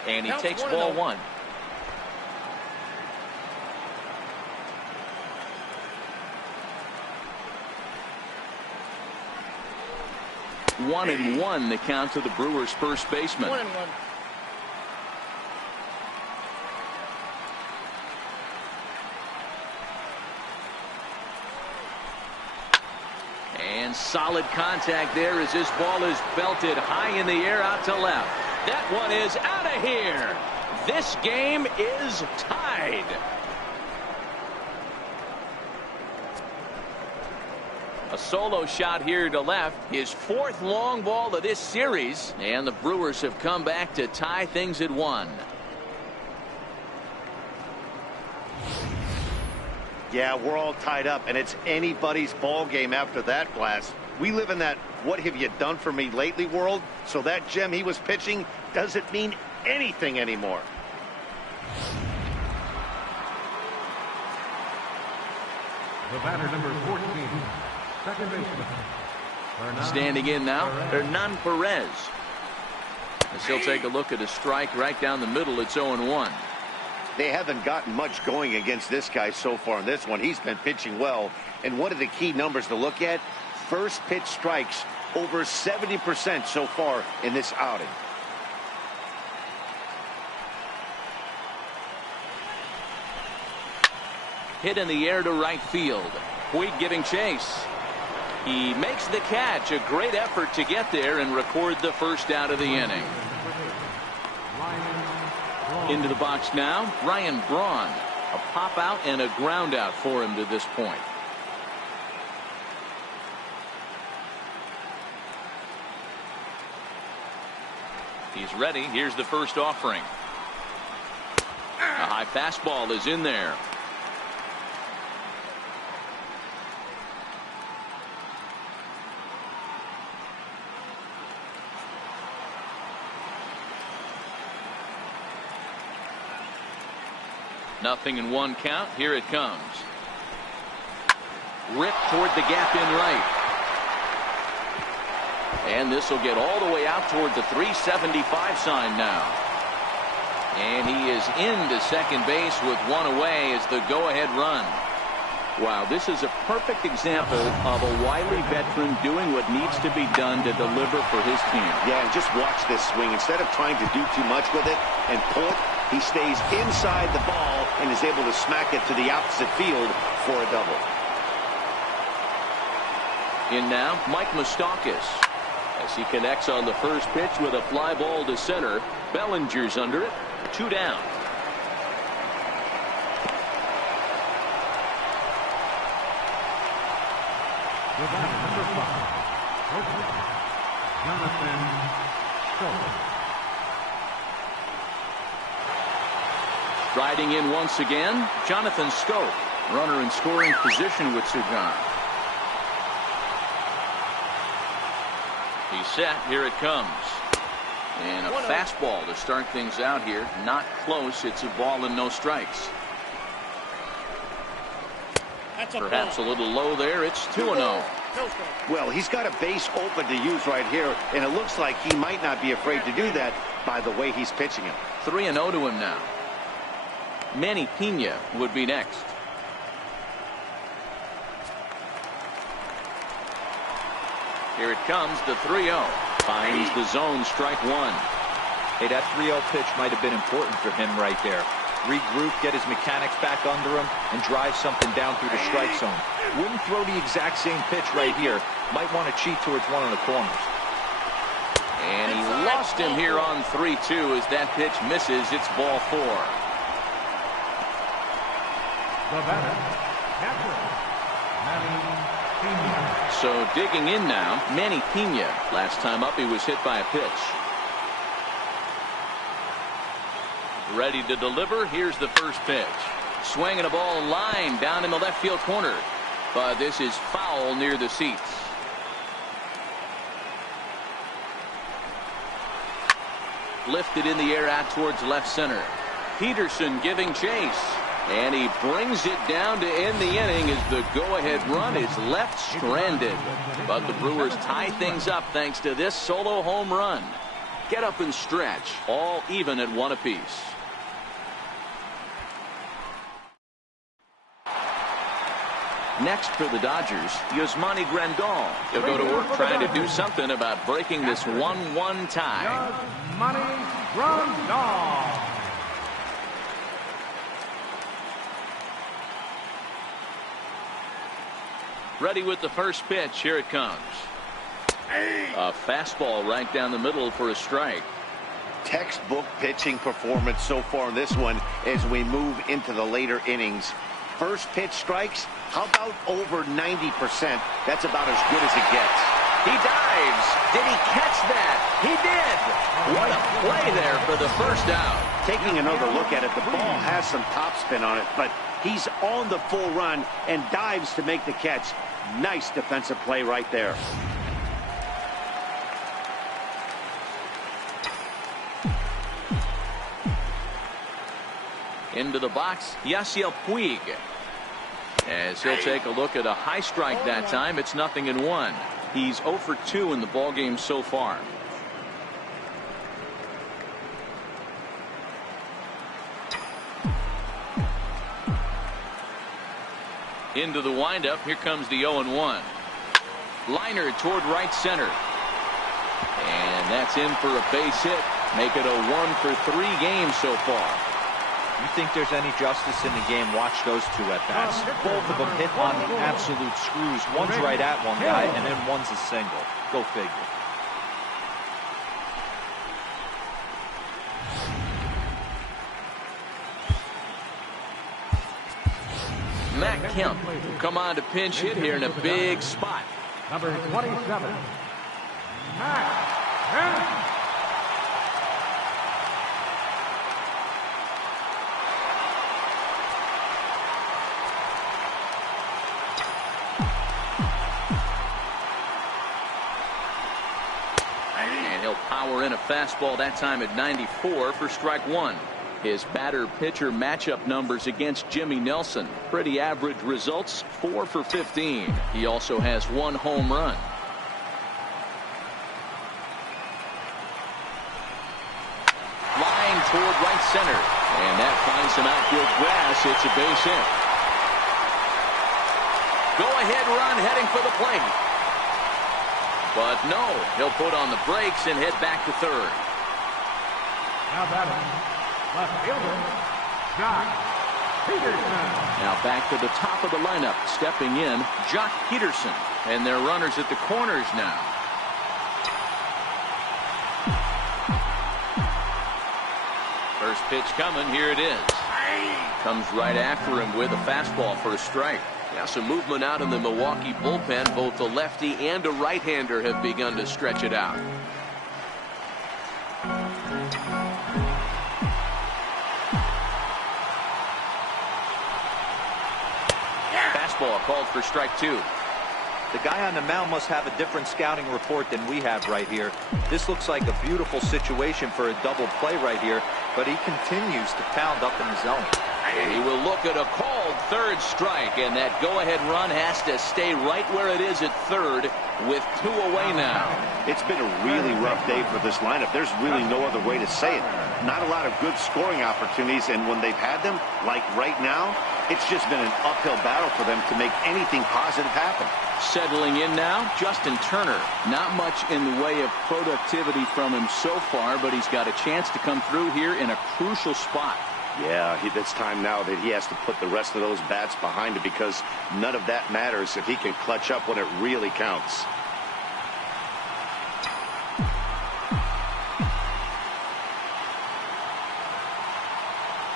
And he takes ball 1. One and one, the count to the Brewers' first baseman. 1-1. And solid contact there as this ball is belted high in the air out to left. That one is out of here. This game is tied. A solo shot here to left. His 4th long ball of this series. And the Brewers have come back to tie things at 1. Yeah, we're all tied up, and it's anybody's ball game after that blast. We live in that what have you done for me lately world, so that gem he was pitching doesn't mean anything anymore. The batter, number 14, second baseman. Standing in now, Hernan Perez. As he'll take a look at a strike right down the middle. It's 0-1. They haven't gotten much going against this guy so far in this one. He's been pitching well. And one of the key numbers to look at, first pitch strikes over 70% so far in this outing. Hit in the air to right field. Puig giving chase. He makes the catch. A great effort to get there and record the first out of the inning. Into the box now, Ryan Braun. A pop out and a ground out for him to this point. He's ready. Here's the first offering. A high fastball is in there. Nothing in one count. Here it comes. Ripped toward the gap in right. And this will get all the way out toward the 375 sign now. And he is into second base with one away as the go-ahead run. Wow, this is a perfect example of a wily veteran doing what needs to be done to deliver for his team. Yeah, and just watch this swing. Instead of trying to do too much with it and pull it, he stays inside the ball and is able to smack it to the opposite field for a double. In now, Mike Moustakas. As he connects on the first pitch with a fly ball to center. Bellinger's under it. 2 down. The batter, number 5, Jonathan Schoop. Riding in once again, Jonathan Schoop. Runner in scoring position with Sugan. He's set. Here it comes. And a fastball to start things out here. Not close. It's a ball and no strikes. Perhaps a little low there. It's 2-0. Well, he's got a base open to use right here, and it looks like he might not be afraid to do that by the way he's pitching him. 3-0 to him now. Manny Pena would be next. Here it comes, the 3-0. Finds the zone, strike one. Hey, that 3-0 pitch might have been important for him right there. Regroup, get his mechanics back under him, and drive something down through the strike zone. Wouldn't throw the exact same pitch right here. Might want to cheat towards one of the corners. And he lost him here on 3-2 as that pitch misses. It's ball 4. The batter, catcher, Manny Pena. So digging in now, Manny Pena. Last time up he was hit by a pitch. Ready to deliver. Here's the first pitch. Swinging a ball line down in the left field corner. But this is foul near the seats. Lifted in the air out towards left center. Peterson giving chase. And he brings it down to end the inning as the go-ahead run is left stranded. But the Brewers tie things up thanks to this solo home run. Get up and stretch. All even at 1 apiece. Next for the Dodgers, Yasmani Grandal. He'll go to work trying to do something about breaking this 1-1 tie. Yasmani Grandal. Ready with the first pitch. Here it comes. A fastball right down the middle for a strike. Textbook pitching performance so far in this one as we move into the later innings. First pitch strikes. How about over 90%? That's about as good as it gets. He dives. Did he catch that? He did. What a play there for the first out. Taking another look at it, the ball has some topspin on it, but he's on the full run and dives to make the catch. Nice defensive play right there. Into the box, Yasiel Puig. As he'll take a look at a high strike that time, it's 0-1. He's 0 for 2 in the ballgame so far. Into the windup, here comes the 0-1. Liner toward right center. And that's in for a base hit. Make it a 1 for 3 game so far. You think there's any justice in the game? Watch those two at bats. Both of them hit on the absolute screws. One's right at one guy, and then one's a single. Go figure. Matt Kemp will come on to pinch hit here in a big spot. Number 27, Matt Kemp. And he'll power in a fastball that time at 94 for strike one. His batter-pitcher matchup numbers against Jimmy Nelson. Pretty average results, 4 for 15. He also has 1 home run. Line toward right center. And that finds some outfield grass. It's a base hit. Go-ahead run heading for the plate. But no, he'll put on the brakes and head back to third. Now batting, left fielder, Jock Peterson. Now back to the top of the lineup. Stepping in, Jock Peterson. And their runners at the corners now. First pitch coming. Here it is. Comes right after him with a fastball for a strike. Now some movement out in the Milwaukee bullpen. Both a lefty and a right-hander have begun to stretch it out. fastball called for strike 2. The guy on the mound must have a different scouting report than we have right here. This looks like a beautiful situation for a double play right here, but he continues to pound up in the zone. And he will look at a called third strike, and that go-ahead run has to stay right where it is at third with 2 away now. It's been a really rough day for this lineup. There's really no other way to say it. Not a lot of good scoring opportunities, and when they've had them, like right now, it's just been an uphill battle for them to make anything positive happen. Settling in now, Justin Turner. Not much in the way of productivity from him so far, but he's got a chance to come through here in a crucial spot. Yeah, it's time now that he has to put the rest of those bats behind him, because none of that matters if he can clutch up when it really counts.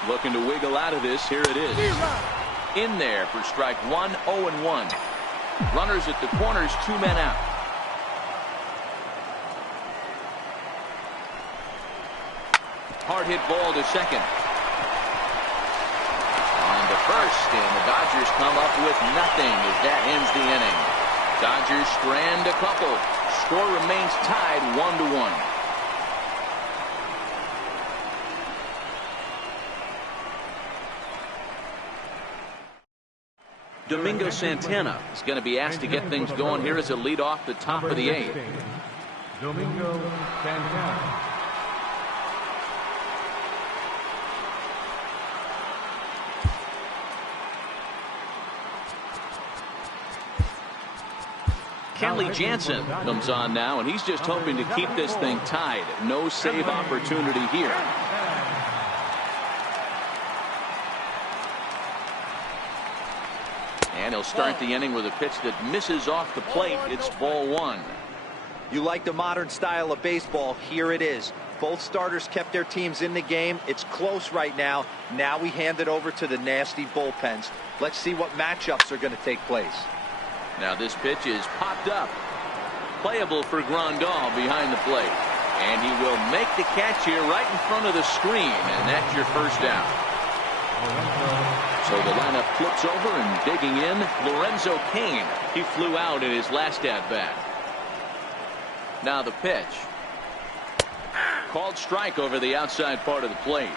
Looking to wiggle out of this. Here it is. In there for strike 1, 0-1. Runners at the corners, 2 men out. Hard hit ball to second. On to first, and the Dodgers come up with nothing as that ends the inning. Dodgers strand a couple. Score remains tied 1-1. Domingo Santana is going to be asked to get things going here as a lead off the top of the 8th. Domingo Santana. Kelly Jansen comes on now, and he's just hoping to keep this thing tied. No save opportunity here. And he'll start the inning with a pitch that misses off the plate. It's ball 1. You like the modern style of baseball. Here it is. Both starters kept their teams in the game. It's close right now. Now we hand it over to the nasty bullpens. Let's see what matchups are going to take place. Now this pitch is popped up. Playable for Grandal behind the plate. And he will make the catch here right in front of the screen. And that's your first out. So the lineup flips over, and digging in, Lorenzo Cain. He flew out in his last at-bat. Now the pitch. Called strike over the outside part of the plate.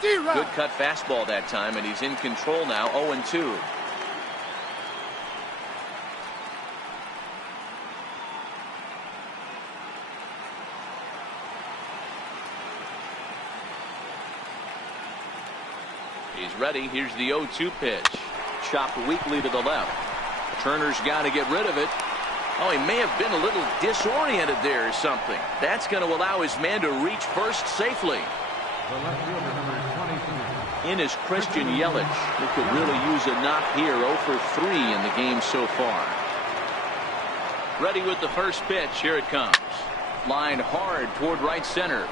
Good cut fastball that time, and he's in control now, 0-2. He's ready. Here's the 0-2 pitch. Chopped weakly to the left. Turner's got to get rid of it. Oh, he may have been a little disoriented there or something. That's going to allow his man to reach first safely. The left fielder, number 22. In is Christian Yelich, who could really use a knock here. 0 for 3 in the game so far. Ready with the first pitch. Here it comes. Lined hard toward right center.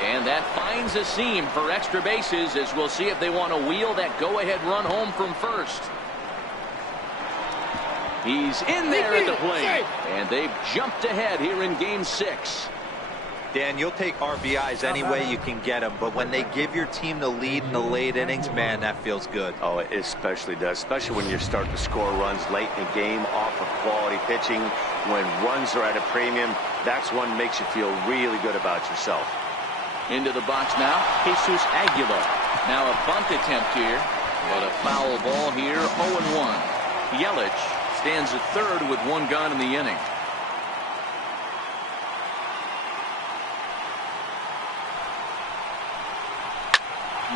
And that finds a seam for extra bases, as we'll see if they want to wheel that go-ahead run home from first. He's in there at the plate, and they've jumped ahead here in Game 6. Dan, you'll take RBIs any way you can get them, but when they give your team the lead in the late innings, man, that feels good. Oh, it especially does, especially when you're starting to score runs late in the game off of quality pitching. When runs are at a premium, that's one that makes you feel really good about yourself. Into the box now, Jesus Aguilar. Now a bunt attempt here, but a foul ball here, 0-1. Yelich stands at third with 1 gone in the inning.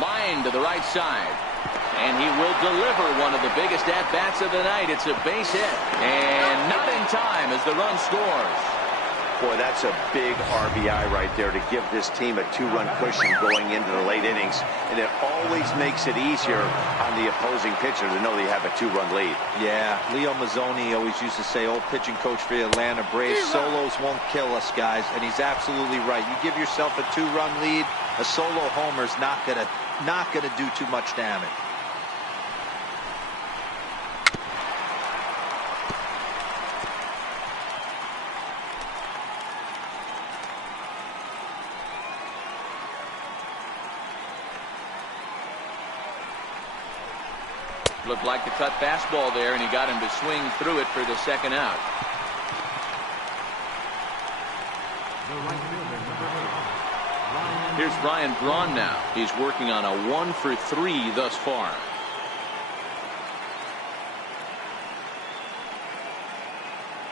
Line to the right side, and he will deliver one of the biggest at-bats of the night. It's a base hit, and not in time as the run scores. Boy, that's a big RBI right there to give this team a 2-run cushion going into the late innings, and it always makes it easier on the opposing pitcher to know they have a 2-run lead. Yeah, Leo Mazzoni always used to say, old pitching coach for the Atlanta Braves, solos won't kill us, guys, and he's absolutely right. You give yourself a 2-run lead, a solo homer's not gonna do too much damage. Looked like the cut fastball there, and he got him to swing through it for the second out. The right fielder, number 8, Here's Ryan Braun now. He's working on a 1 for 3 thus far.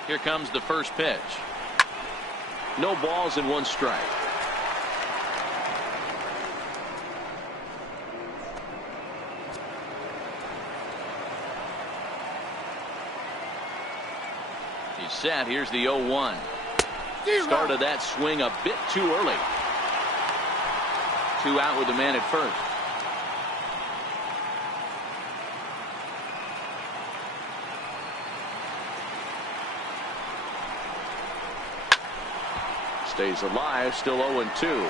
Here comes the first pitch. No balls and 1 strike. He's set. Here's the 0-1. Started that swing a bit too early. 2 out with the man at first. Stays alive, still 0-2.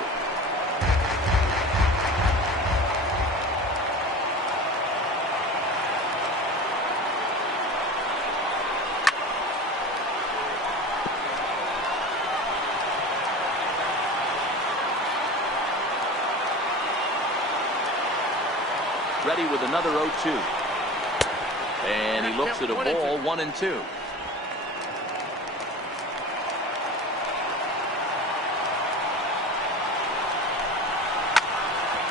Ready with another 0-2. And he looks at a ball, 1-2.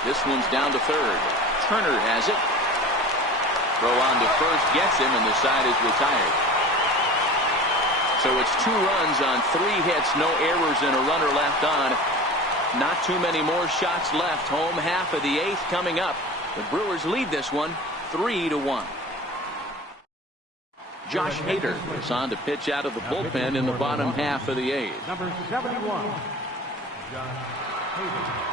This one's down to third. Turner has it. Throw on to first gets him, and the side is retired. So it's 2 runs on 3 hits, no errors, and a runner left on. Not too many more shots left. Home half of the 8th coming up. The Brewers lead this one 3-1. Josh Hader is on to pitch out of the bullpen in the bottom half of the 8th. number 71, Josh Hader.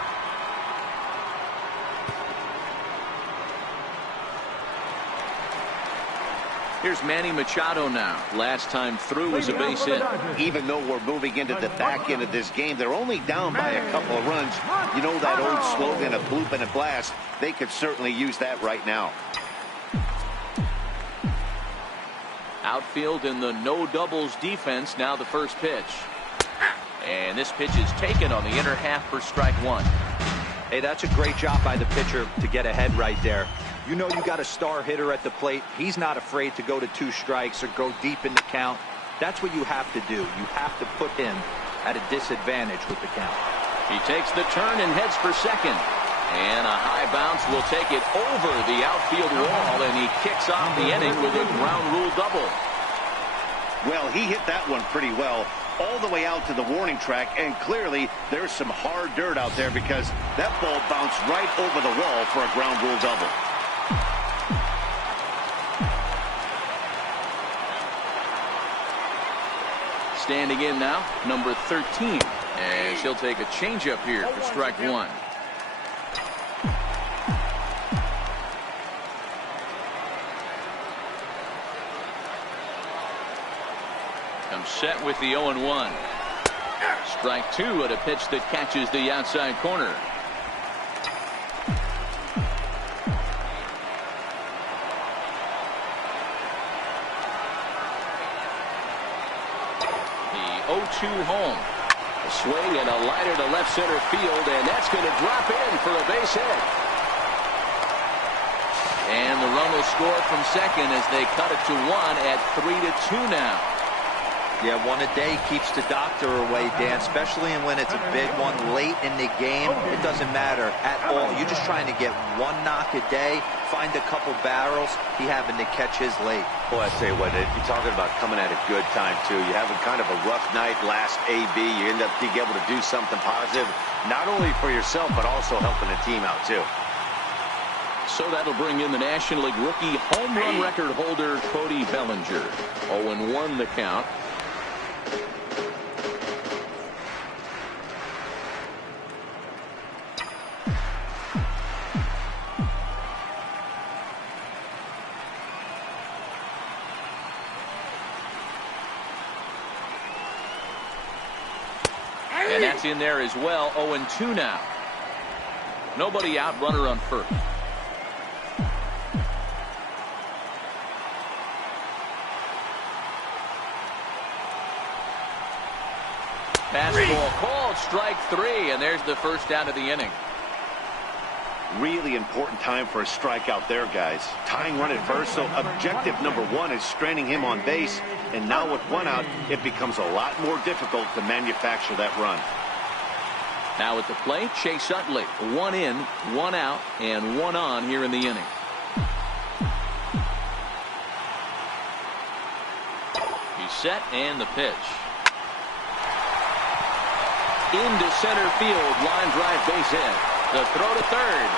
Here's Manny Machado now. Last time through was a base hit. Even though we're moving into the back end of this game, they're only down by a couple of runs. You know that old slogan of bloop and a blast? They could certainly use that right now. Outfield in the no doubles defense. Now the first pitch. And this pitch is taken on the inner half for strike 1. Hey, that's a great job by the pitcher to get ahead right there. You know you got a star hitter at the plate. He's not afraid to go to 2 strikes or go deep in the count. That's what you have to do. You have to put him at a disadvantage with the count. He takes the turn and heads for second. And a high bounce will take it over the outfield wall, and he kicks off the inning with a ground rule double. Well, he hit that one pretty well all the way out to the warning track, and clearly there's some hard dirt out there because that ball bounced right over the wall for a ground rule double. Standing in now, number 13. And she'll take a changeup here for strike 1. Comes set with the 0-1. Strike 2 at a pitch that catches the outside corner. The 0-2 home. A swing and a liner to left center field, and that's going to drop in for a base hit. And the run will score from second as they cut it to 1 at 3-2 now. Yeah, 1 a day keeps the doctor away, Dan, especially when it's a big one late in the game. It doesn't matter at all. You're just trying to get 1 knock a day, find a couple barrels. He happened to catch his late. Boy, I tell you what, you're talking about coming at a good time, too. You're having kind of a rough night last AB. You end up being able to do something positive, not only for yourself, but also helping the team out, too. So that'll bring in the National League rookie home run record holder, Cody Bellinger. 0-1 the count. And that's in there as well. 0-2 now. Nobody out, runner on first. Fastball called, strike 3, and there's the first out of the inning. Really important time for a strikeout there, guys. Tying run at first, so objective number one is stranding him on base. And now with one out, it becomes a lot more difficult to manufacture that run. Now at the plate, Chase Utley. 1 in, 1 out, and 1 on here in the inning. He's set, and the pitch. Into center field, line drive base hit. The throw to third.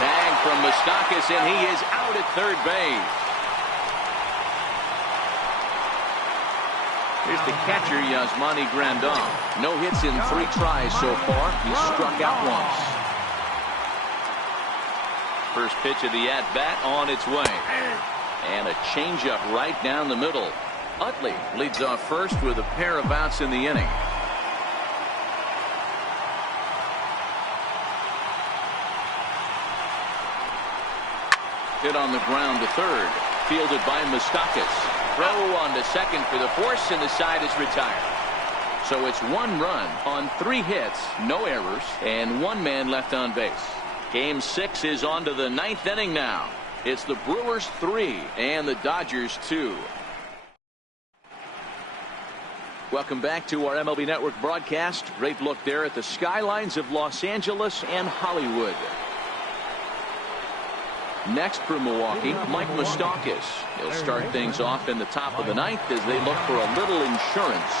Bag from Moustakas, and he is out at third base. Here's the catcher, Yasmani Grandal. No hits in 3 tries so far. He's struck out once. First pitch of the at-bat on its way. And a changeup right down the middle. Utley leads off first with a pair of outs in the inning. Hit on the ground to third. Fielded by Moustakas. Throw on to second for the force, and the side is retired. So it's 1 run on 3 hits, no errors, and 1 man left on base. Game 6 is on to the 9th inning now. It's the Brewers 3 and the Dodgers 2. Welcome back to our MLB Network broadcast. Great look there at the skylines of Los Angeles and Hollywood. Next for Milwaukee, Mike Moustakas. He'll start things off in the top of the 9th as they look for a little insurance.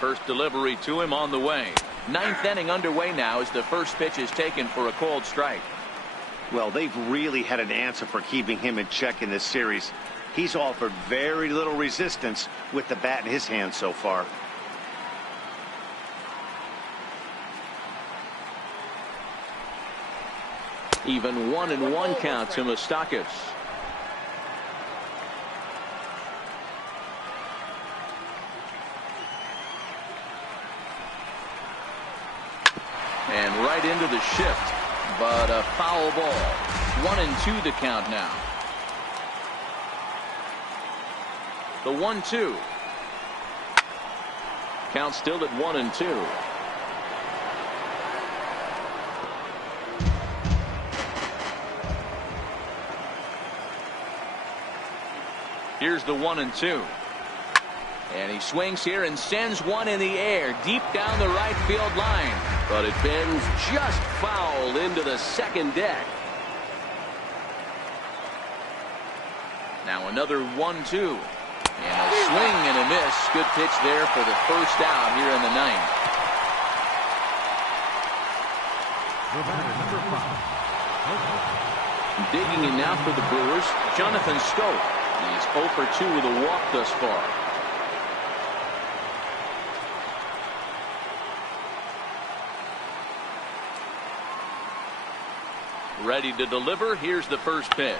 First delivery to him on the way. 9th inning underway now as the first pitch is taken for a called strike. Well, they've really had an answer for keeping him in check in this series. He's offered very little resistance with the bat in his hand so far. Even 1-1 count to Moustakas. And right into the shift, but a foul ball. 1-2 the count now. The 1-2. Count still at 1-2. Here's the 1-2. And he swings here and sends one in the air deep down the right field line. But it bends just foul into the second deck. Now another 1-2. And a swing and a miss. Good pitch there for the first out here in the 9th. Digging in now for the Brewers, Jonathan Schoop. He's 0 for 2 with a walk thus far. Ready to deliver. Here's the first pitch.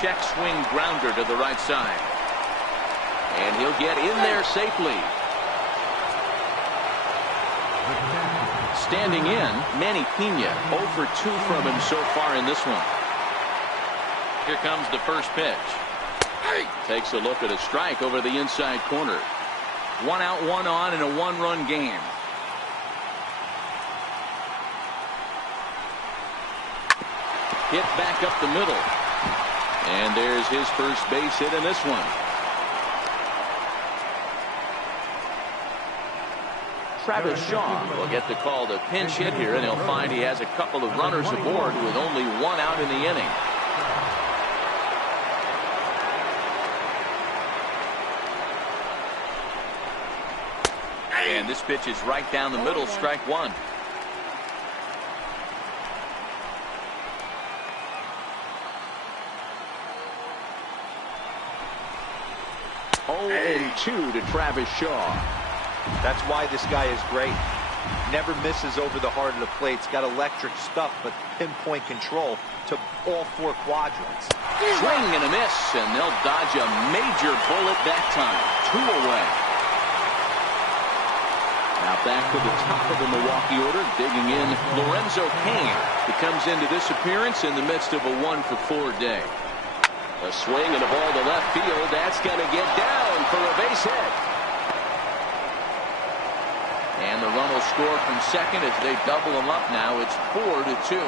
Check swing grounder to the right side. And he'll get in there safely. Standing in, Manny Pena. 0 for 2 from him so far in this one. Here comes the first pitch. Takes a look at a strike over the inside corner. 1 out, 1 on in a 1-run game. Hit back up the middle. And there's his first base hit in this one. Travis Shaw will get the call to pinch hit here, and he'll find he has a couple of runners aboard with only 1 out in the inning. And this pitch is right down the middle, strike 1. Oh, 2 to Travis Shaw. That's why this guy is great. Never misses over the heart of the plate. He's got electric stuff, but pinpoint control to all 4 quadrants. Swing and a miss, and they'll dodge a major bullet that time. 2 away. Now back to the top of the Milwaukee order, digging in Lorenzo Cain. He comes into this appearance in the midst of a 1 for 4 day. A swing and a ball to left field. That's going to get down for a base hit. And the run will score from second as they double them up now. It's 4-2.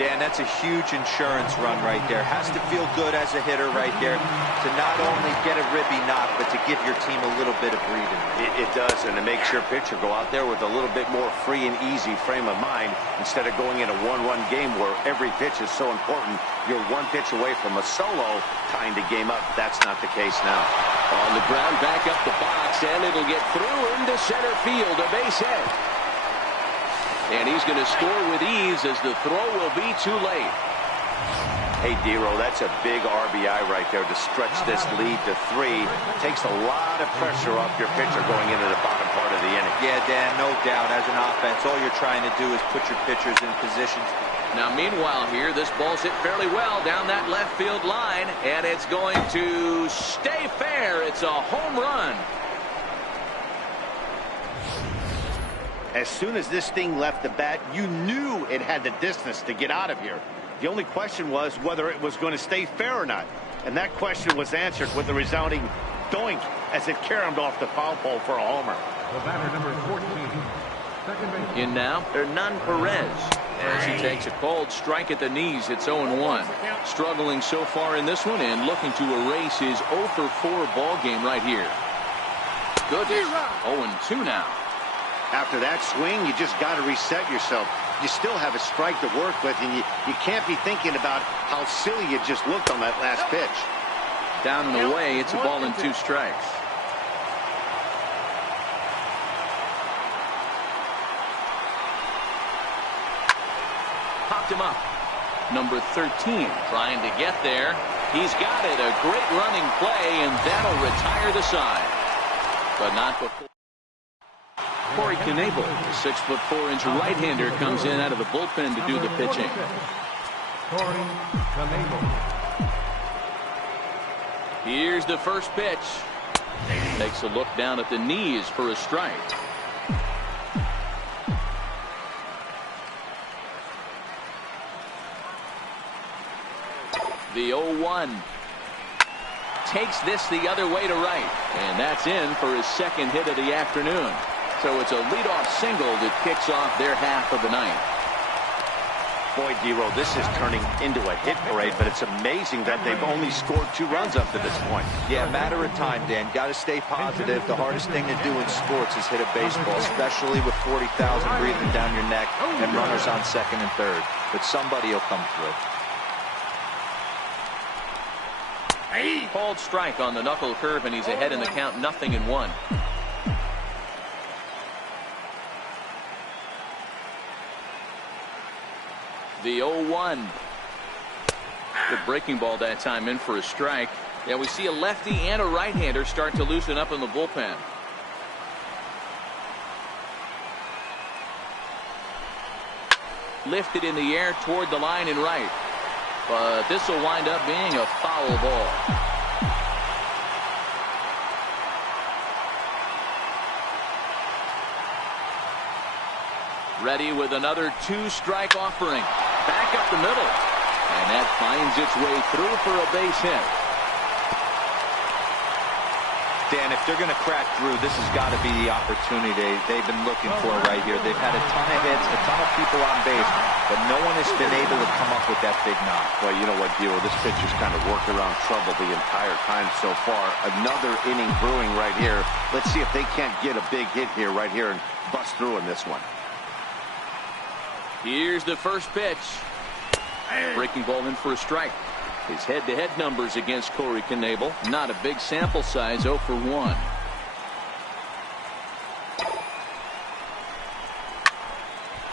Dan, that's a huge insurance run right there. Has to feel good as a hitter right there to not only get a ribby knock, but to give your team a little bit of breathing. It does, and it makes your pitcher go out there with a little bit more free and easy frame of mind instead of going in a one-run game where every pitch is so important. You're one pitch away from a solo tying the game up. That's not the case now. On the ground, back up the box, and it'll get through into center field. A base hit. And he's going to score with ease as the throw will be too late. Hey, Dero, that's a big RBI right there to stretch this lead to 3. Takes a lot of pressure off your pitcher going into the bottom part of the inning. Yeah, Dan, no doubt. As an offense, all you're trying to do is put your pitchers in positions. Now, meanwhile here, this ball's hit fairly well down that left field line, and it's going to stay fair. It's a home run. As soon as this thing left the bat, you knew it had the distance to get out of here. The only question was whether it was going to stay fair or not. And that question was answered with the resounding doink as it caromed off the foul pole for a homer. The batter, number 14, second base. In now, Hernan Perez. As he takes a cold strike at the knees, it's 0-1. Struggling so far in this one and looking to erase his 0-for-4 ball game right here. Goodness, 0-2 now. After that swing, you just got to reset yourself. You still have a strike to work with, and you can't be thinking about how silly you just looked on that last pitch. Down and away, it's a ball and 2 strikes. Popped him up. Number 13 trying to get there. He's got it. A great running play, and that'll retire the side. But not before. Corey Knebel, the 6'4" right-hander, comes in out of the bullpen to do the pitching. Corey Knebel. Here's the first pitch. Takes a look down at the knees for a strike. The 0-1. Takes this the other way to right. And that's in for his second hit of the afternoon. So it's a leadoff single that kicks off their half of the ninth. Boy, Dero, this is turning into a hit parade, but it's amazing that they've only scored 2 runs up to this point. Yeah, matter of time, Dan. Got to stay positive. The hardest thing to do in sports is hit a baseball, especially with 40,000 breathing down your neck and runners on second and third. But somebody will come through. Called strike on the knuckle curve, and he's ahead in the count, 0-1. The 0-1. The breaking ball that time in for a strike. Yeah, we see a lefty and a right-hander start to loosen up in the bullpen. Lifted in the air toward the line and right. But this will wind up being a foul ball. Ready with another 2-strike offering. Back up the middle. And that finds its way through for a base hit. Dan, if they're going to crack through, this has got to be the opportunity they've been looking for right here. They've had a ton of hits, a ton of people on base, but no one has been able to come up with that big knock. Well, you know what, Dero? This pitcher's kind of worked around trouble the entire time so far. Another inning brewing right here. Let's see if they can't get a big hit here right here and bust through in this one. Here's the first pitch. Breaking ball in for a strike. His head-to-head numbers against Corey Knebel. Not a big sample size, 0-for-1.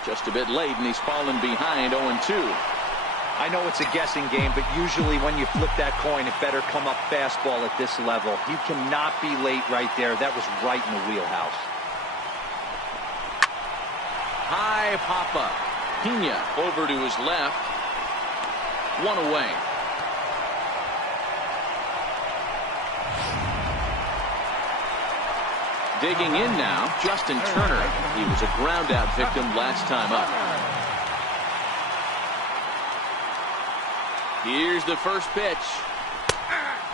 Just a bit late, and he's fallen behind, 0-2. I know it's a guessing game, but usually when you flip that coin, it better come up fastball at this level. You cannot be late right there. That was right in the wheelhouse. High pop-up. Pena over to his left. 1 away. Digging in now, Justin Turner. He was a ground-out victim last time up. Here's the first pitch.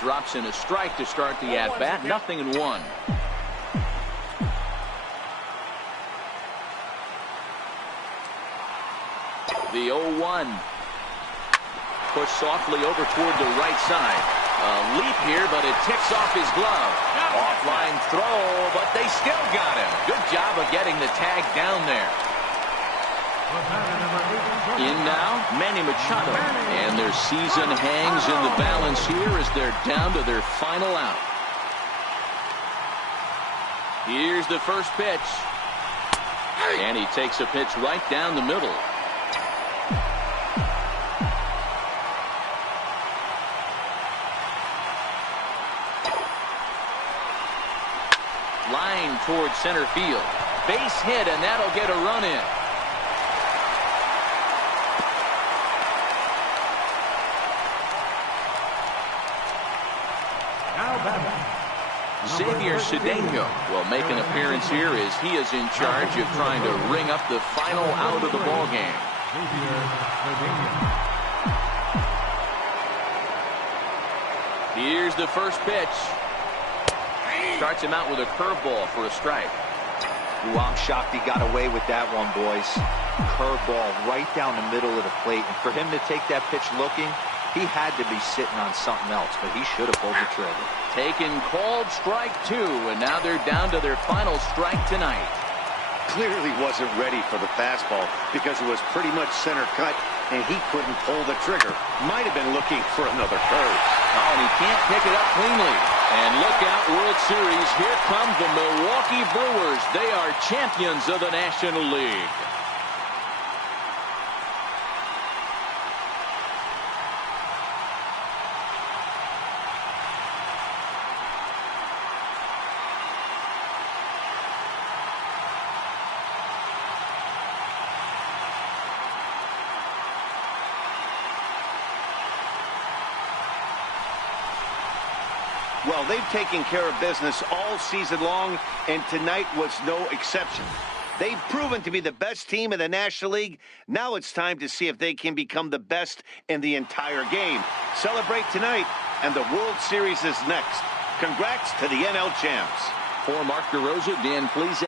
Drops in a strike to start the at-bat. 0-1. The 0-1. Pushed softly over toward the right side. A leap here, but it ticks off his glove. Offline throw, but they still got him. Good job of getting the tag down there. In now, Manny Machado. And their season hangs in the balance here as they're down to their final out. Here's the first pitch. And he takes a pitch right down the middle. Line towards center field. Base hit, and that'll get a run in. Xavier Cedeno will make an appearance here as he is in charge of trying to ring up the final out of the ball game. Here's the first pitch. Starts him out with a curveball for a strike. Ooh, I'm shocked he got away with that one, boys. Curveball right down the middle of the plate. And for him to take that pitch looking, he had to be sitting on something else, but he should have pulled the trigger. Taken called strike 2, and now they're down to their final strike tonight. Clearly wasn't ready for the fastball because it was pretty much center cut, and he couldn't pull the trigger. Might have been looking for another curve. Oh, and he can't pick it up cleanly. And look out, World Series. Here come the Milwaukee Brewers. They are champions of the National League. Well, they've taken care of business all season long, and tonight was no exception. They've proven to be the best team in the National League. Now it's time to see if they can become the best in the entire game. Celebrate tonight, and the World Series is next. Congrats to the NL champs. For Mark DeRosa, Dan Please.